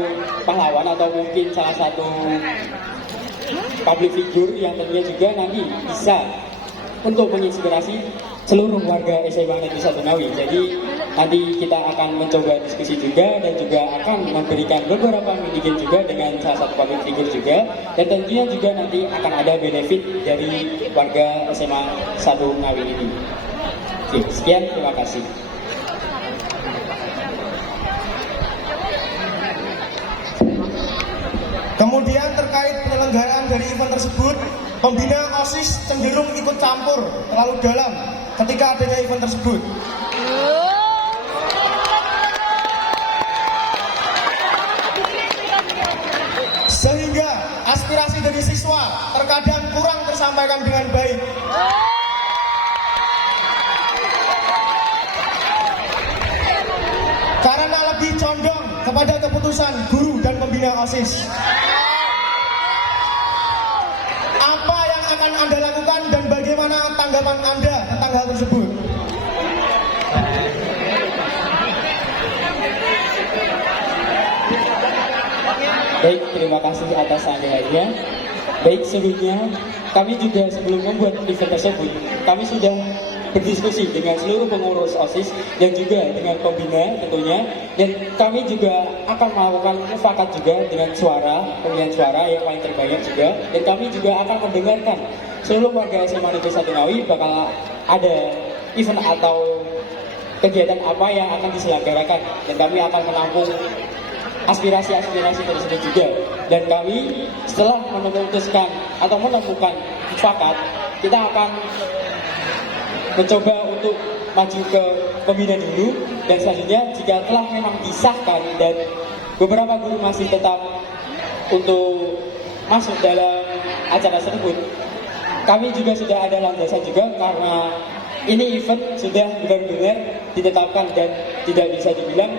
pahlawan atau mungkin salah satu public figure yang tentunya juga nanti bisa untuk menginspirasi seluruh warga SMA Negeri 1 Ngawi. Jadi nanti kita akan mencoba diskusi juga dan juga akan memberikan beberapa mini game juga dengan salah satu public figure juga, dan tentunya juga nanti akan ada benefit dari warga SMA 1 Ngawi ini. Oke, sekian, terima kasih. Kemudian terkait penyelenggaraan dari event tersebut, pembina OSIS cenderung ikut campur terlalu dalam ketika adanya event tersebut. Sehingga aspirasi dari siswa terkadang kurang tersampaikan dengan baik. Karena lebih condong kepada keputusan guru dan pembina OSIS. Apa yang akan Anda lakukan dan bagaimana tanggapan Anda tentang hal tersebut? Baik, terima kasih atas sambutannya. Baik, sebelumnya kami juga sebelum membuat event tersebut, kami sudah berdiskusi dengan seluruh pengurus OSIS dan juga dengan pembina tentunya, dan kami juga akan melakukan mufakat juga dengan pemilihan suara yang paling terbanyak juga, dan kami juga akan mendengarkan seluruh warga SMA Negeri 1 Ngawi bakal ada event atau kegiatan apa yang akan diselenggarakan, dan kami akan menampung aspirasi-aspirasi tersebut juga. Dan kami setelah memutuskan atau menemukan mufakat, kita akan mencoba untuk maju ke pembina dulu, dan selanjutnya jika telah memang disahkan dan beberapa guru masih tetap untuk masuk dalam acara tersebut, kami juga sudah ada landasan juga karena ini event sudah benar-benar ditetapkan dan tidak bisa dibilang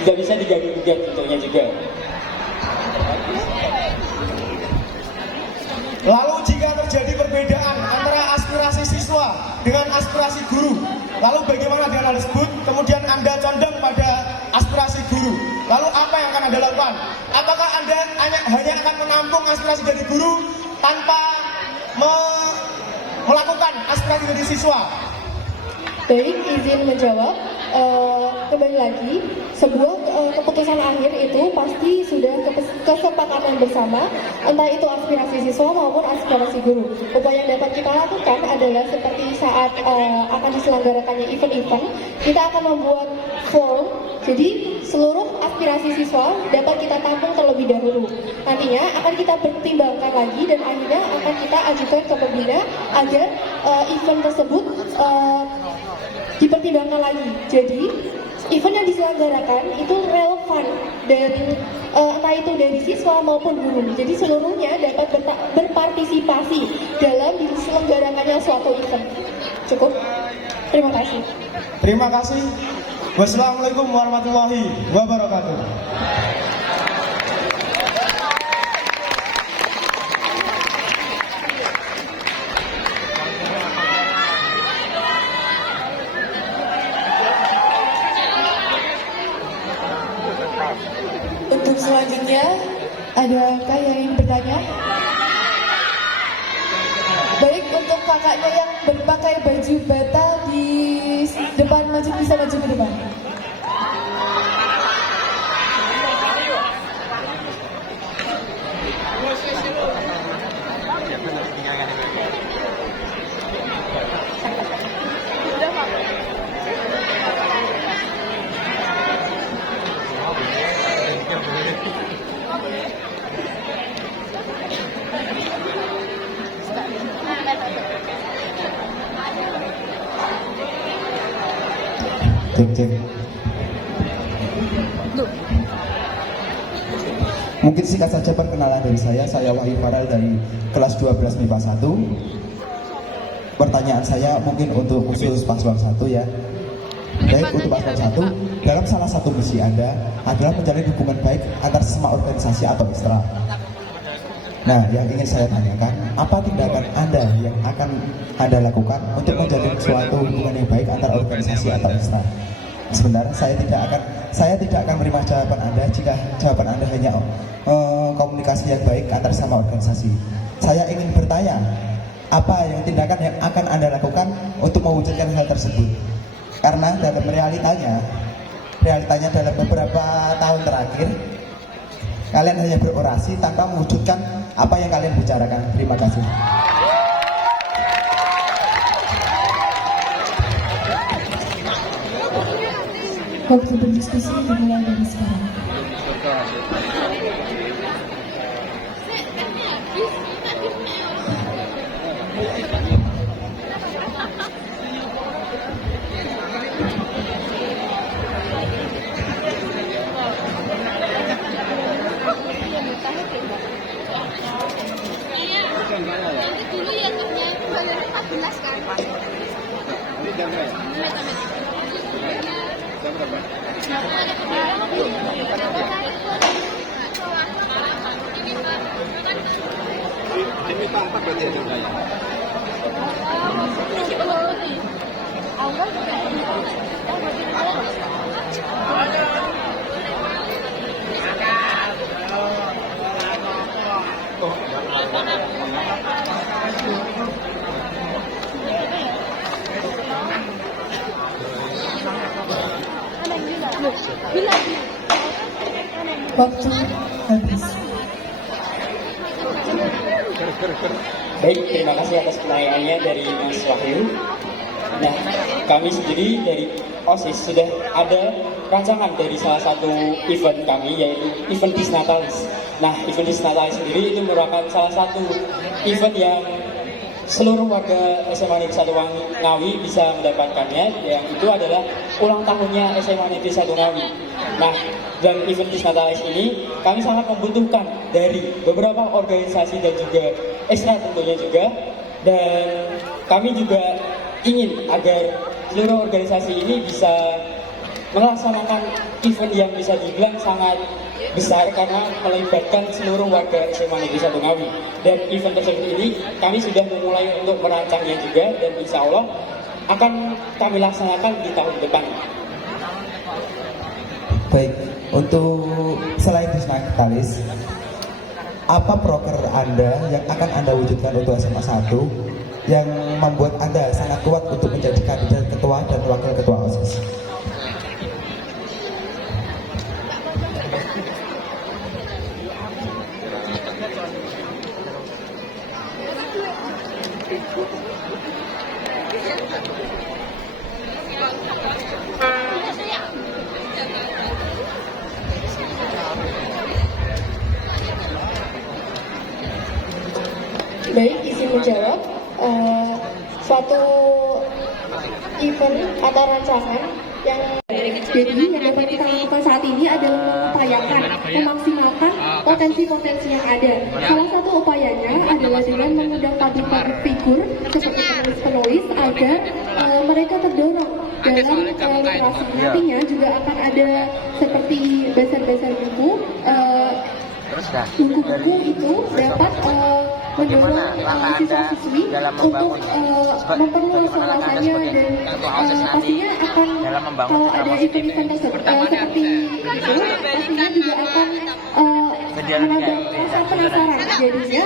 tidak bisa diganggu-gugat tentunya juga. Lalu jika terjadi perbedaan antara aspirasi siswa dengan aspirasi guru, lalu bagaimana dengan hal tersebut? Kemudian Anda condong pada aspirasi guru, lalu apa yang akan Anda lakukan? Apakah Anda hanya akan menampung aspirasi dari guru tanpa melakukan aspirasi dari siswa? Baik, izin menjawab. Kembali lagi, sebuah keputusan akhir itu pasti sudah kesepakatan bersama, entah itu aspirasi siswa maupun aspirasi guru. Upaya yang dapat kita lakukan adalah seperti saat akan diselenggarakannya event-event, kita akan membuat form, jadi seluruh aspirasi siswa dapat kita tampung terlebih dahulu. Nantinya akan kita pertimbangkan lagi dan akhirnya akan kita ajukan ke pembina agar event tersebut dipertimbangkan lagi. Jadi event yang diselenggarakan itu relevan dari entah itu dari siswa maupun guru. Jadi seluruhnya dapat berpartisipasi dalam diselenggarakannya suatu event. Cukup. Terima kasih. Terima kasih. Wassalamualaikum warahmatullahi wabarakatuh. Untuk selanjutnya, adakah yang ingin bertanya? Baik, untuk kakaknya yang berpakai baju bata di depan masjid bisa maju ke depan. Cek. Mungkin singkat saja perkenalan dari saya Wahyu Farel dari kelas 12 MIPA 1. Pertanyaan saya mungkin untuk khusus paslon 1 ya. Baik, untuk paslon 1, dalam salah satu misi Anda adalah menjalin hubungan baik antar sesama organisasi atau ekstra. Nah, yang ingin saya tanyakan, apa tindakan Anda yang akan Anda lakukan untuk menjalin suatu hubungan yang baik antar organisasi atau ekstra? Sebenarnya saya tidak akan menerima jawaban Anda jika jawaban Anda hanya komunikasi yang baik antar sama organisasi. Saya ingin bertanya, apa yang tindakan yang akan Anda lakukan untuk mewujudkan hal tersebut? Karena dalam realitanya dalam beberapa tahun terakhir, kalian hanya berorasi tanpa mewujudkan apa yang kalian bicarakan. Terima kasih. Waktu berdiskusi dimulai dari sekarang. Nanti dulu ya ternyata bayarnya 14 kan? Ini jam berapa? Jam berapa? Ini tampak berarti ya jam awal juga Waktu habis. Baik, terima kasih atas pertanyaannya dari Mas Wahyu. Nah, kami sendiri dari OSIS sudah ada rancangan dari salah satu event kami, yaitu event Disnatalis. Nah, event Disnatalis sendiri itu merupakan salah satu event yang seluruh warga SMA Negeri 1 Ngawi bisa mendapatkannya, yang itu adalah ulang tahunnya SMA Negeri 1 Ngawi. Nah, dalam event Disnatalis ini kami sangat membutuhkan dari beberapa organisasi dan juga ekstra tentunya juga, dan kami juga ingin agar seluruh organisasi ini bisa melaksanakan event yang bisa dibilang sangat besar karena melibatkan seluruh warga SMA Negeri 1 Ngawi. Dan event tersebut ini kami sudah memulai untuk merancangnya juga, dan insya Allah akan kami laksanakan di tahun depan. Baik, untuk selain Disnatalis, apa proker Anda yang akan Anda wujudkan untuk SMA 1 yang membuat Anda sangat kuat untuk menjadi kandidat ketua dan wakil ketua OSIS? Baik, izin menjawab. Suatu event atau rancangan yang dapat kita lakukan saat ini adalah mengupayakan memaksimalkan potensi-potensi yang ada. Salah satu upayanya adalah dengan mengundang public figur seperti penulis-penulis agar mereka terdorong dalam literasi. Nantinya juga akan ada seperti bazar-bazar buku. Buku-buku itu dapat mendorong siswa-siswi untuk memperluas wawasannya dan pastinya akan kalau ada event-event tersebut seperti itu pastinya juga akan menambah rasa penasaran. Jadinya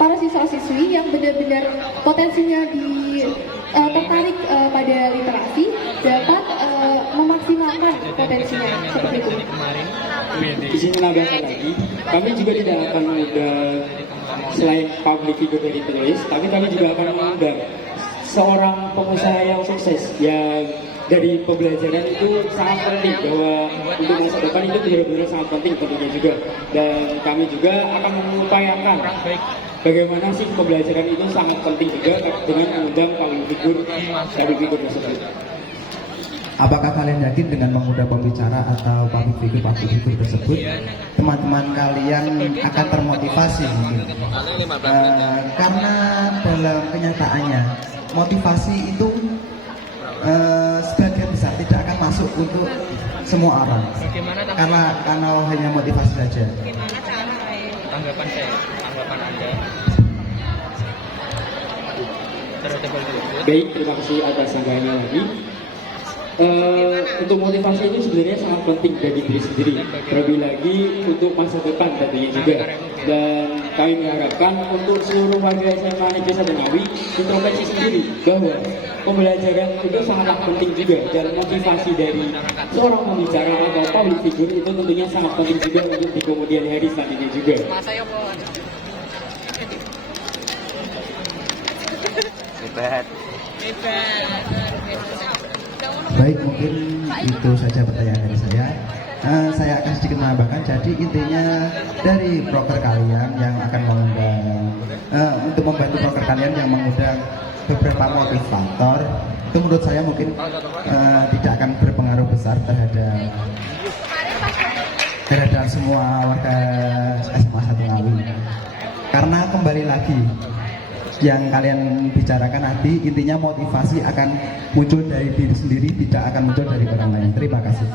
para siswa-siswi yang benar-benar potensinya tertarik pada literasi dapat memaksimalkan potensinya seperti itu. Izin menambahkan lagi, kami juga tidak akan mengundang selain public figure dari penulis, tapi kami juga akan mengundang seorang pengusaha yang sukses yang dari pembelajaran itu sangat penting, bahwa untuk masa depan itu benar-benar sangat penting tentunya juga. Dan kami juga akan mengupayakan bagaimana sih pembelajaran itu sangat penting juga dengan mengundang public figure dari figur tersebut. Apakah kalian yakin dengan mengundang pembicara atau public figure tersebut, teman-teman kalian akan termotivasi mungkin? Karena dalam kenyataannya motivasi itu sebagian besar tidak akan masuk untuk semua orang. Karena hanya motivasi saja. Tanggapan Anda terhadap hal tersebut? Baik, terima kasih atas tanggapannya lagi. Untuk motivasi ini sebenarnya sangat penting bagi diri sendiri, terlebih lagi untuk masa depan tentunya juga. Dan kami mengharapkan untuk seluruh warga SMA Negeri 1 Ngawi introspeksi sendiri bahwa pembelajaran itu sangatlah penting juga, dan motivasi dari seorang pembicara atau public figure itu tentunya sangat penting juga untuk di kemudian hari selanjutnya juga. Baik, mungkin itu saja pertanyaan dari saya. Saya akan sedikit menambahkan. Jadi intinya dari proker kalian yang akan mengundang untuk membantu proker kalian yang mengundang beberapa motivator, itu menurut saya mungkin tidak akan berpengaruh besar terhadap semua warga SMA 1 Ngawi. Karena kembali lagi yang kalian bicarakan nanti, intinya motivasi akan muncul dari diri sendiri, tidak akan muncul dari orang lain. Terima kasih.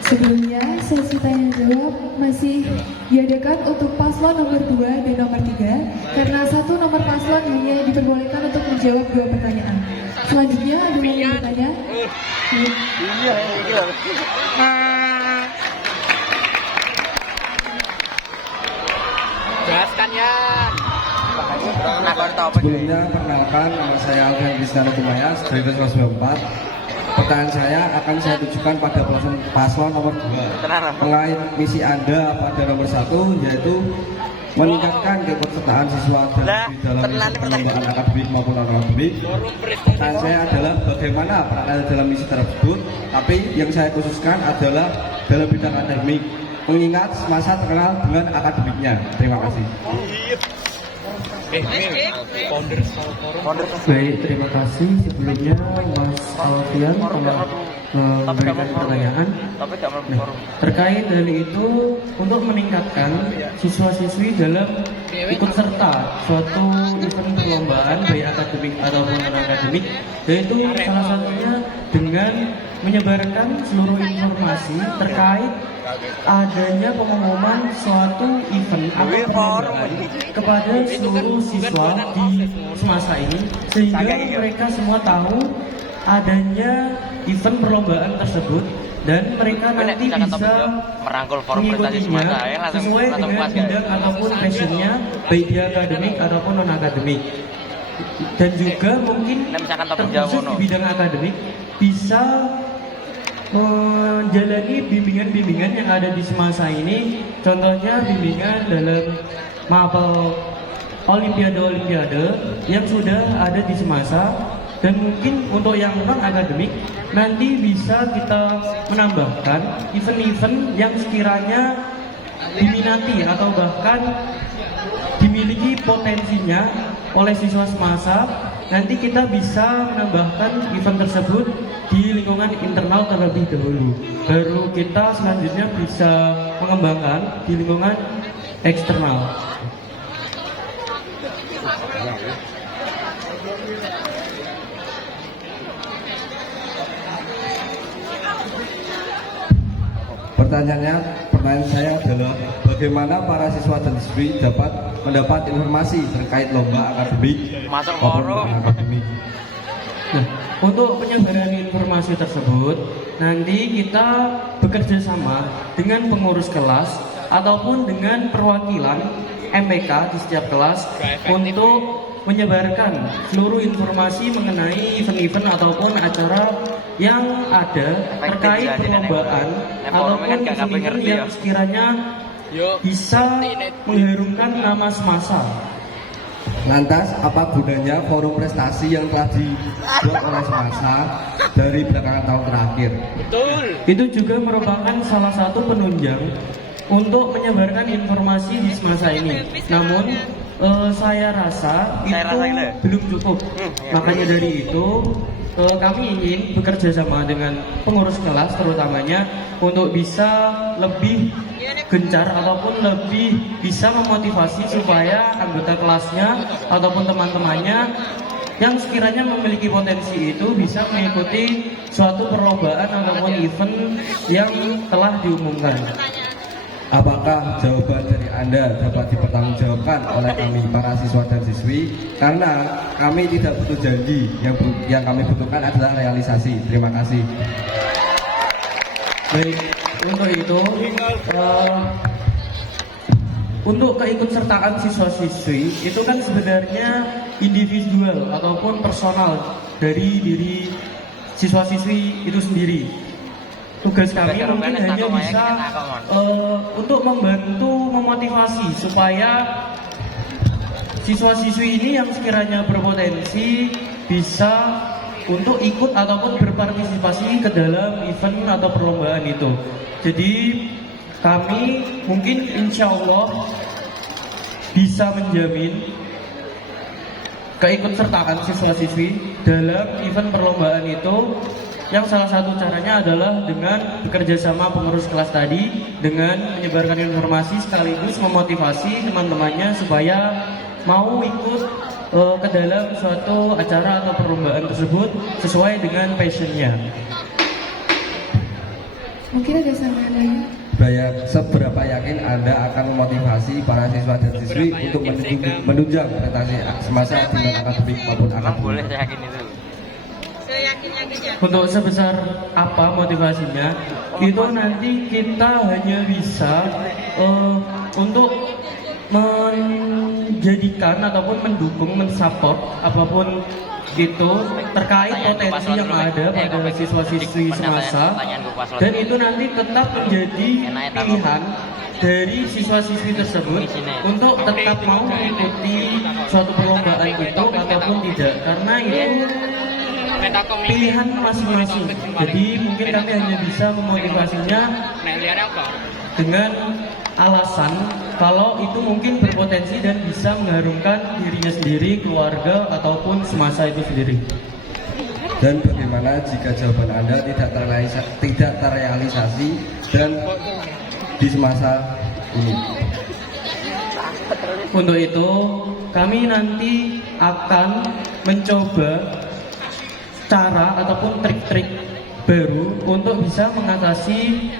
Sebelumnya, sesi tanya jawab masih diadakan untuk paslon nomor 2 dan nomor 3 karena satu nomor paslon hanya diperbolehkan untuk menjawab 2 pertanyaan. Selanjutnya, ada yang bertanya? Sebelumnya, perkenalkan, nama saya Alfian Krisnana Tumayas dari 194. Pertanyaan saya akan saya tujukan pada paslon nomor 2 terkait misi Anda pada nomor 1, yaitu meningkatkan keikutsertaan siswa di dalam perkembangan akademik maupun non-akademik. Pertanyaan saya adalah bagaimana peran Anda dalam misi tersebut, tapi yang saya khususkan adalah dalam bidang akademik, mengingat semasa terkenal dengan akademiknya. Terima kasih. Baik, terima kasih sebelumnya Mas Alfian telah memberikan pertanyaan. Terkait hal itu, untuk meningkatkan siswa-siswi dalam ikut serta suatu event perlombaan baik akademik ataupun non-akademik, yaitu salah satunya dengan menyebarkan seluruh informasi terkait adanya pengumuman suatu event atau perlombaan kepada seluruh siswa di semasa ini, sehingga mereka semua tahu adanya event perlombaan tersebut dan mereka nanti bisa mengikutinya sesuai dengan bidang ataupun passionnya, baik di akademik ataupun non akademik. Dan juga mungkin terkhusus di bidang akademik bisa menjalani bimbingan-bimbingan yang ada di semasa ini, contohnya bimbingan dalam mapel olimpiade-olimpiade yang sudah ada di semasa, Dan mungkin untuk yang non akademik nanti bisa kita menambahkan event-event yang sekiranya diminati atau bahkan dimiliki potensinya oleh siswa semasa. Nanti kita bisa menambahkan event tersebut di lingkungan internal terlebih dahulu, baru kita selanjutnya bisa mengembangkan di lingkungan eksternal. Pertanyaan saya adalah bagaimana para siswa dan siswi dapat mendapat informasi terkait lomba akademik maupun akademik. Nah, untuk penyebaran informasi tersebut nanti kita bekerja sama dengan pengurus kelas ataupun dengan perwakilan MPK di setiap kelas untuk menyebarkan seluruh informasi mengenai event-event ataupun acara yang ada terkait perlombaan ataupun event yang sekiranya bisa mengharumkan nama semasa. Lantas, apa gunanya forum prestasi yang telah dibuat oleh semasa dari belakangan tahun terakhir? Itu juga merupakan salah satu penunjang untuk menyebarkan informasi di semasa ini. Namun saya rasa itu belum cukup. Makanya dari itu kami ingin bekerja sama dengan pengurus kelas terutamanya untuk bisa lebih gencar ataupun lebih bisa memotivasi supaya anggota kelasnya ataupun teman-temannya yang sekiranya memiliki potensi itu bisa mengikuti suatu perlombaan ataupun event yang telah diumumkan. Apakah jawaban dari Anda dapat dipertanggungjawabkan oleh kami para siswa dan siswi? Karena kami tidak butuh janji, yang kami butuhkan adalah realisasi. Terima kasih. Baik, untuk itu untuk keikutsertaan siswa-siswi itu kan sebenarnya individual ataupun personal dari diri siswa-siswi itu sendiri. Tugas kami mungkin hanya bisa untuk membantu memotivasi supaya siswa-siswi ini yang sekiranya berpotensi bisa untuk ikut ataupun berpartisipasi ke dalam event atau perlombaan itu. Jadi kami mungkin insya Allah bisa menjamin keikutsertaan siswa-siswi dalam event perlombaan itu, yang salah satu caranya adalah dengan bekerja sama pengurus kelas tadi, dengan menyebarkan informasi sekaligus memotivasi teman-temannya supaya mau ikut ke dalam suatu acara atau perlombaan tersebut sesuai dengan passionnya. Mungkin ada saran lain. Seberapa yakin Anda akan memotivasi para siswa dan siswi untuk menunjang prestasi semasa di non-akademik maupun akademik? Untuk sebesar apa motivasinya, itu nanti kita hanya bisa untuk menjadikan ataupun mendukung, mensupport apapun itu terkait potensi yang ada pada siswa-siswi semasa, dan itu nanti tetap menjadi pilihan dari siswa-siswi tersebut untuk tetap mau mengikuti suatu perlombaan itu ataupun tidak, karena itu pilihan masing-masing. Jadi mungkin kami hanya bisa memotivasinya dengan alasan kalau itu mungkin berpotensi dan bisa mengharumkan dirinya sendiri, keluarga ataupun semasa itu sendiri. Dan bagaimana jika jawaban Anda tidak terrealisasi dan di semasa ini? Untuk itu kami nanti akan mencoba cara ataupun trik-trik baru untuk bisa mengatasi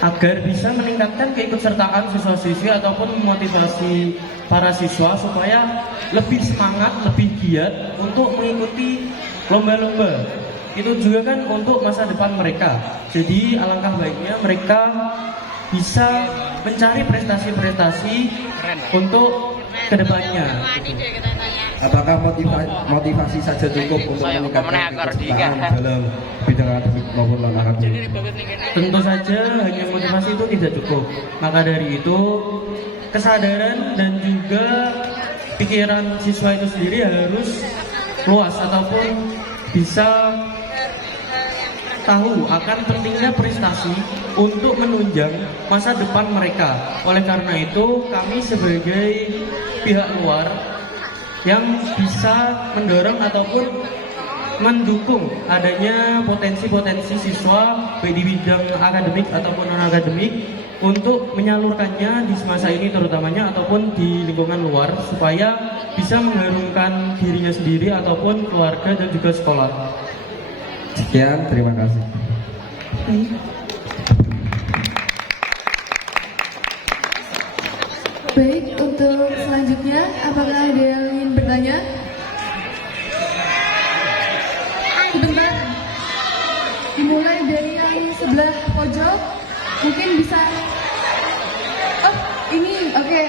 agar bisa meningkatkan keikutsertaan siswa-siswi ataupun memotivasi para siswa supaya lebih semangat, lebih giat untuk mengikuti lomba-lomba. Itu juga kan untuk masa depan mereka. Jadi alangkah baiknya mereka bisa mencari prestasi-prestasi untuk kedepannya. Apakah motivasi saja cukup untuk meningkatkan keikutsertaan dalam bidang akademik maupun non akademik? Tentu saja hanya motivasi itu tidak cukup. Maka dari itu kesadaran dan juga pikiran siswa itu sendiri harus luas ataupun bisa tahu akan pentingnya prestasi untuk menunjang masa depan mereka. Oleh karena itu, kami sebagai pihak luar yang bisa mendorong ataupun mendukung adanya potensi-potensi siswa baik di bidang akademik ataupun non-akademik untuk menyalurkannya di masa ini terutamanya ataupun di lingkungan luar supaya bisa mengharumkan dirinya sendiri ataupun keluarga dan juga sekolah. Sekian, terima kasih. Baik, untuk selanjutnya, apakah ada yang ingin bertanya? Sebentar, dimulai dari yang sebelah pojok, mungkin bisa. Oh, ini oke,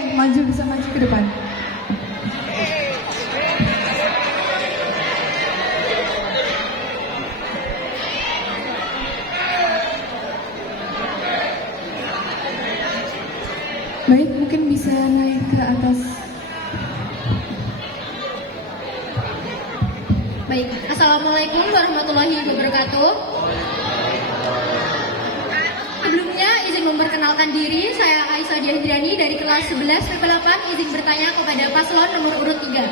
bisa maju ke depan. Baik, mungkin bisa naik ke atas. Baik, Assalamualaikum warahmatullahi wabarakatuh. Sebelumnya izin memperkenalkan diri, saya Aisyah Diahyani dari kelas 11 PP8, izin bertanya kepada paslon nomor urut 3.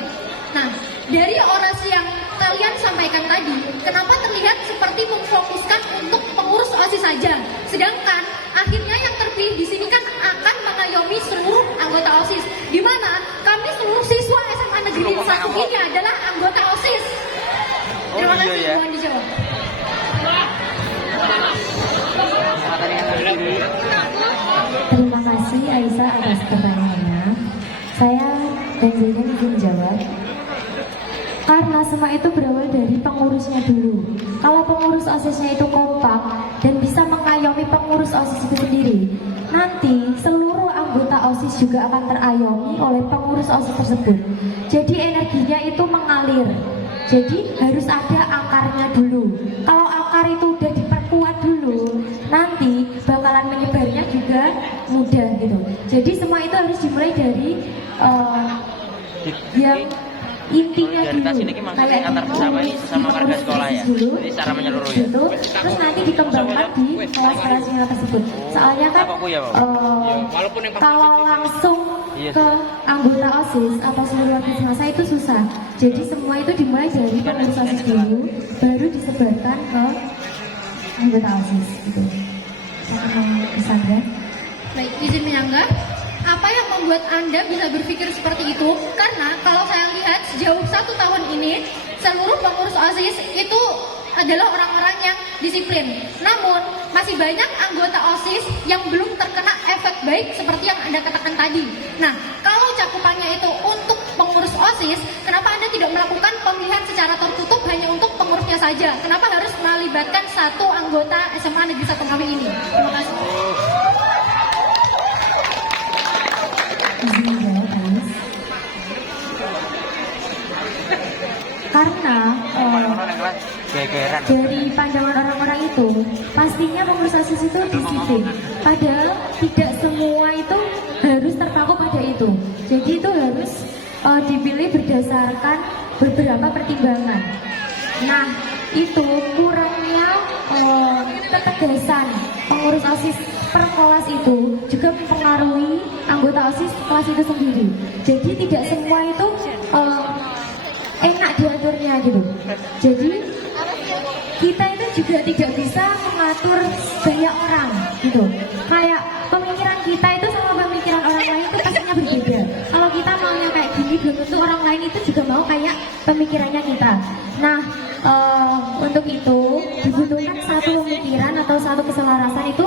Nah, dari orasi yang kalian sampaikan tadi, kenapa terlihat seperti memfokuskan untuk pengurus OSIS saja, sedangkan akhirnya yang terpilih di sini kan akan mengayomi seluruh anggota OSIS, di mana kami seluruh siswa SMA Negeri 1 ini adalah anggota OSIS. Terima kasih, mohon dijawab. Terima kasih Aisyah atas pertanyaannya. Saya dan Zainal ingin menjawab. Karena semua itu berawal dari pengurusnya dulu. Kalau pengurus OSISnya itu kompak dan bisa mengayomi pengurus OSIS itu sendiri, nanti seluruh anggota OSIS juga akan terayomi oleh pengurus OSIS tersebut. Jadi energinya itu mengalir. Jadi harus ada akarnya dulu. Kalau akar itu udah diperkuat dulu, nanti bakalan menyebarnya juga mudah gitu. Jadi semua itu harus dimulai dari yang intinya dulu, kayak antar bersama ini sama warga sekolah ya. dulu, Jadi secara menyeluruh ya. gitu, terus nanti dikembangkan di kelas-kelasnya tersebut. Soalnya kan kalau langsung ke anggota OSIS atau seluruh aktivitas massa itu susah. Jadi semua itu dimulai dari pengurus OSIS dulu, baru disebarkan ke anggota OSIS gitu. Sandra. Baik, izin menyanggah. Apa yang membuat Anda bisa berpikir seperti itu? Karena kalau saya lihat sejauh 1 tahun ini, seluruh pengurus OSIS itu adalah orang-orang yang disiplin. Namun, masih banyak anggota OSIS yang belum terkena efek baik seperti yang Anda katakan tadi. Nah, kalau cakupannya itu untuk pengurus OSIS, kenapa Anda tidak melakukan pemilihan secara tertutup hanya untuk pengurusnya saja? Kenapa harus melibatkan satu anggota SMA Negeri 1 Ngawi ini? Terima kasih. Karena dari pandangan orang-orang itu pastinya pengurus OSIS itu disiplin, padahal tidak semua itu harus terpaku pada itu. Jadi itu harus dipilih berdasarkan beberapa pertimbangan. Nah, itu kurangnya ketegasan pengurus OSIS per kelas itu juga mempengaruhi anggota OSIS kelas itu sendiri. Jadi tidak semua itu enak diaturnya gitu. Jadi kita itu juga tidak bisa mengatur banyak orang gitu. Kayak pemikiran kita itu sama pemikiran orang lain itu pastinya berbeda. Kalau kita maunya kayak gini, belum tentu orang lain itu juga mau kayak pemikirannya kita. Nah, untuk itu dibutuhkan satu pemikiran atau satu keselarasan itu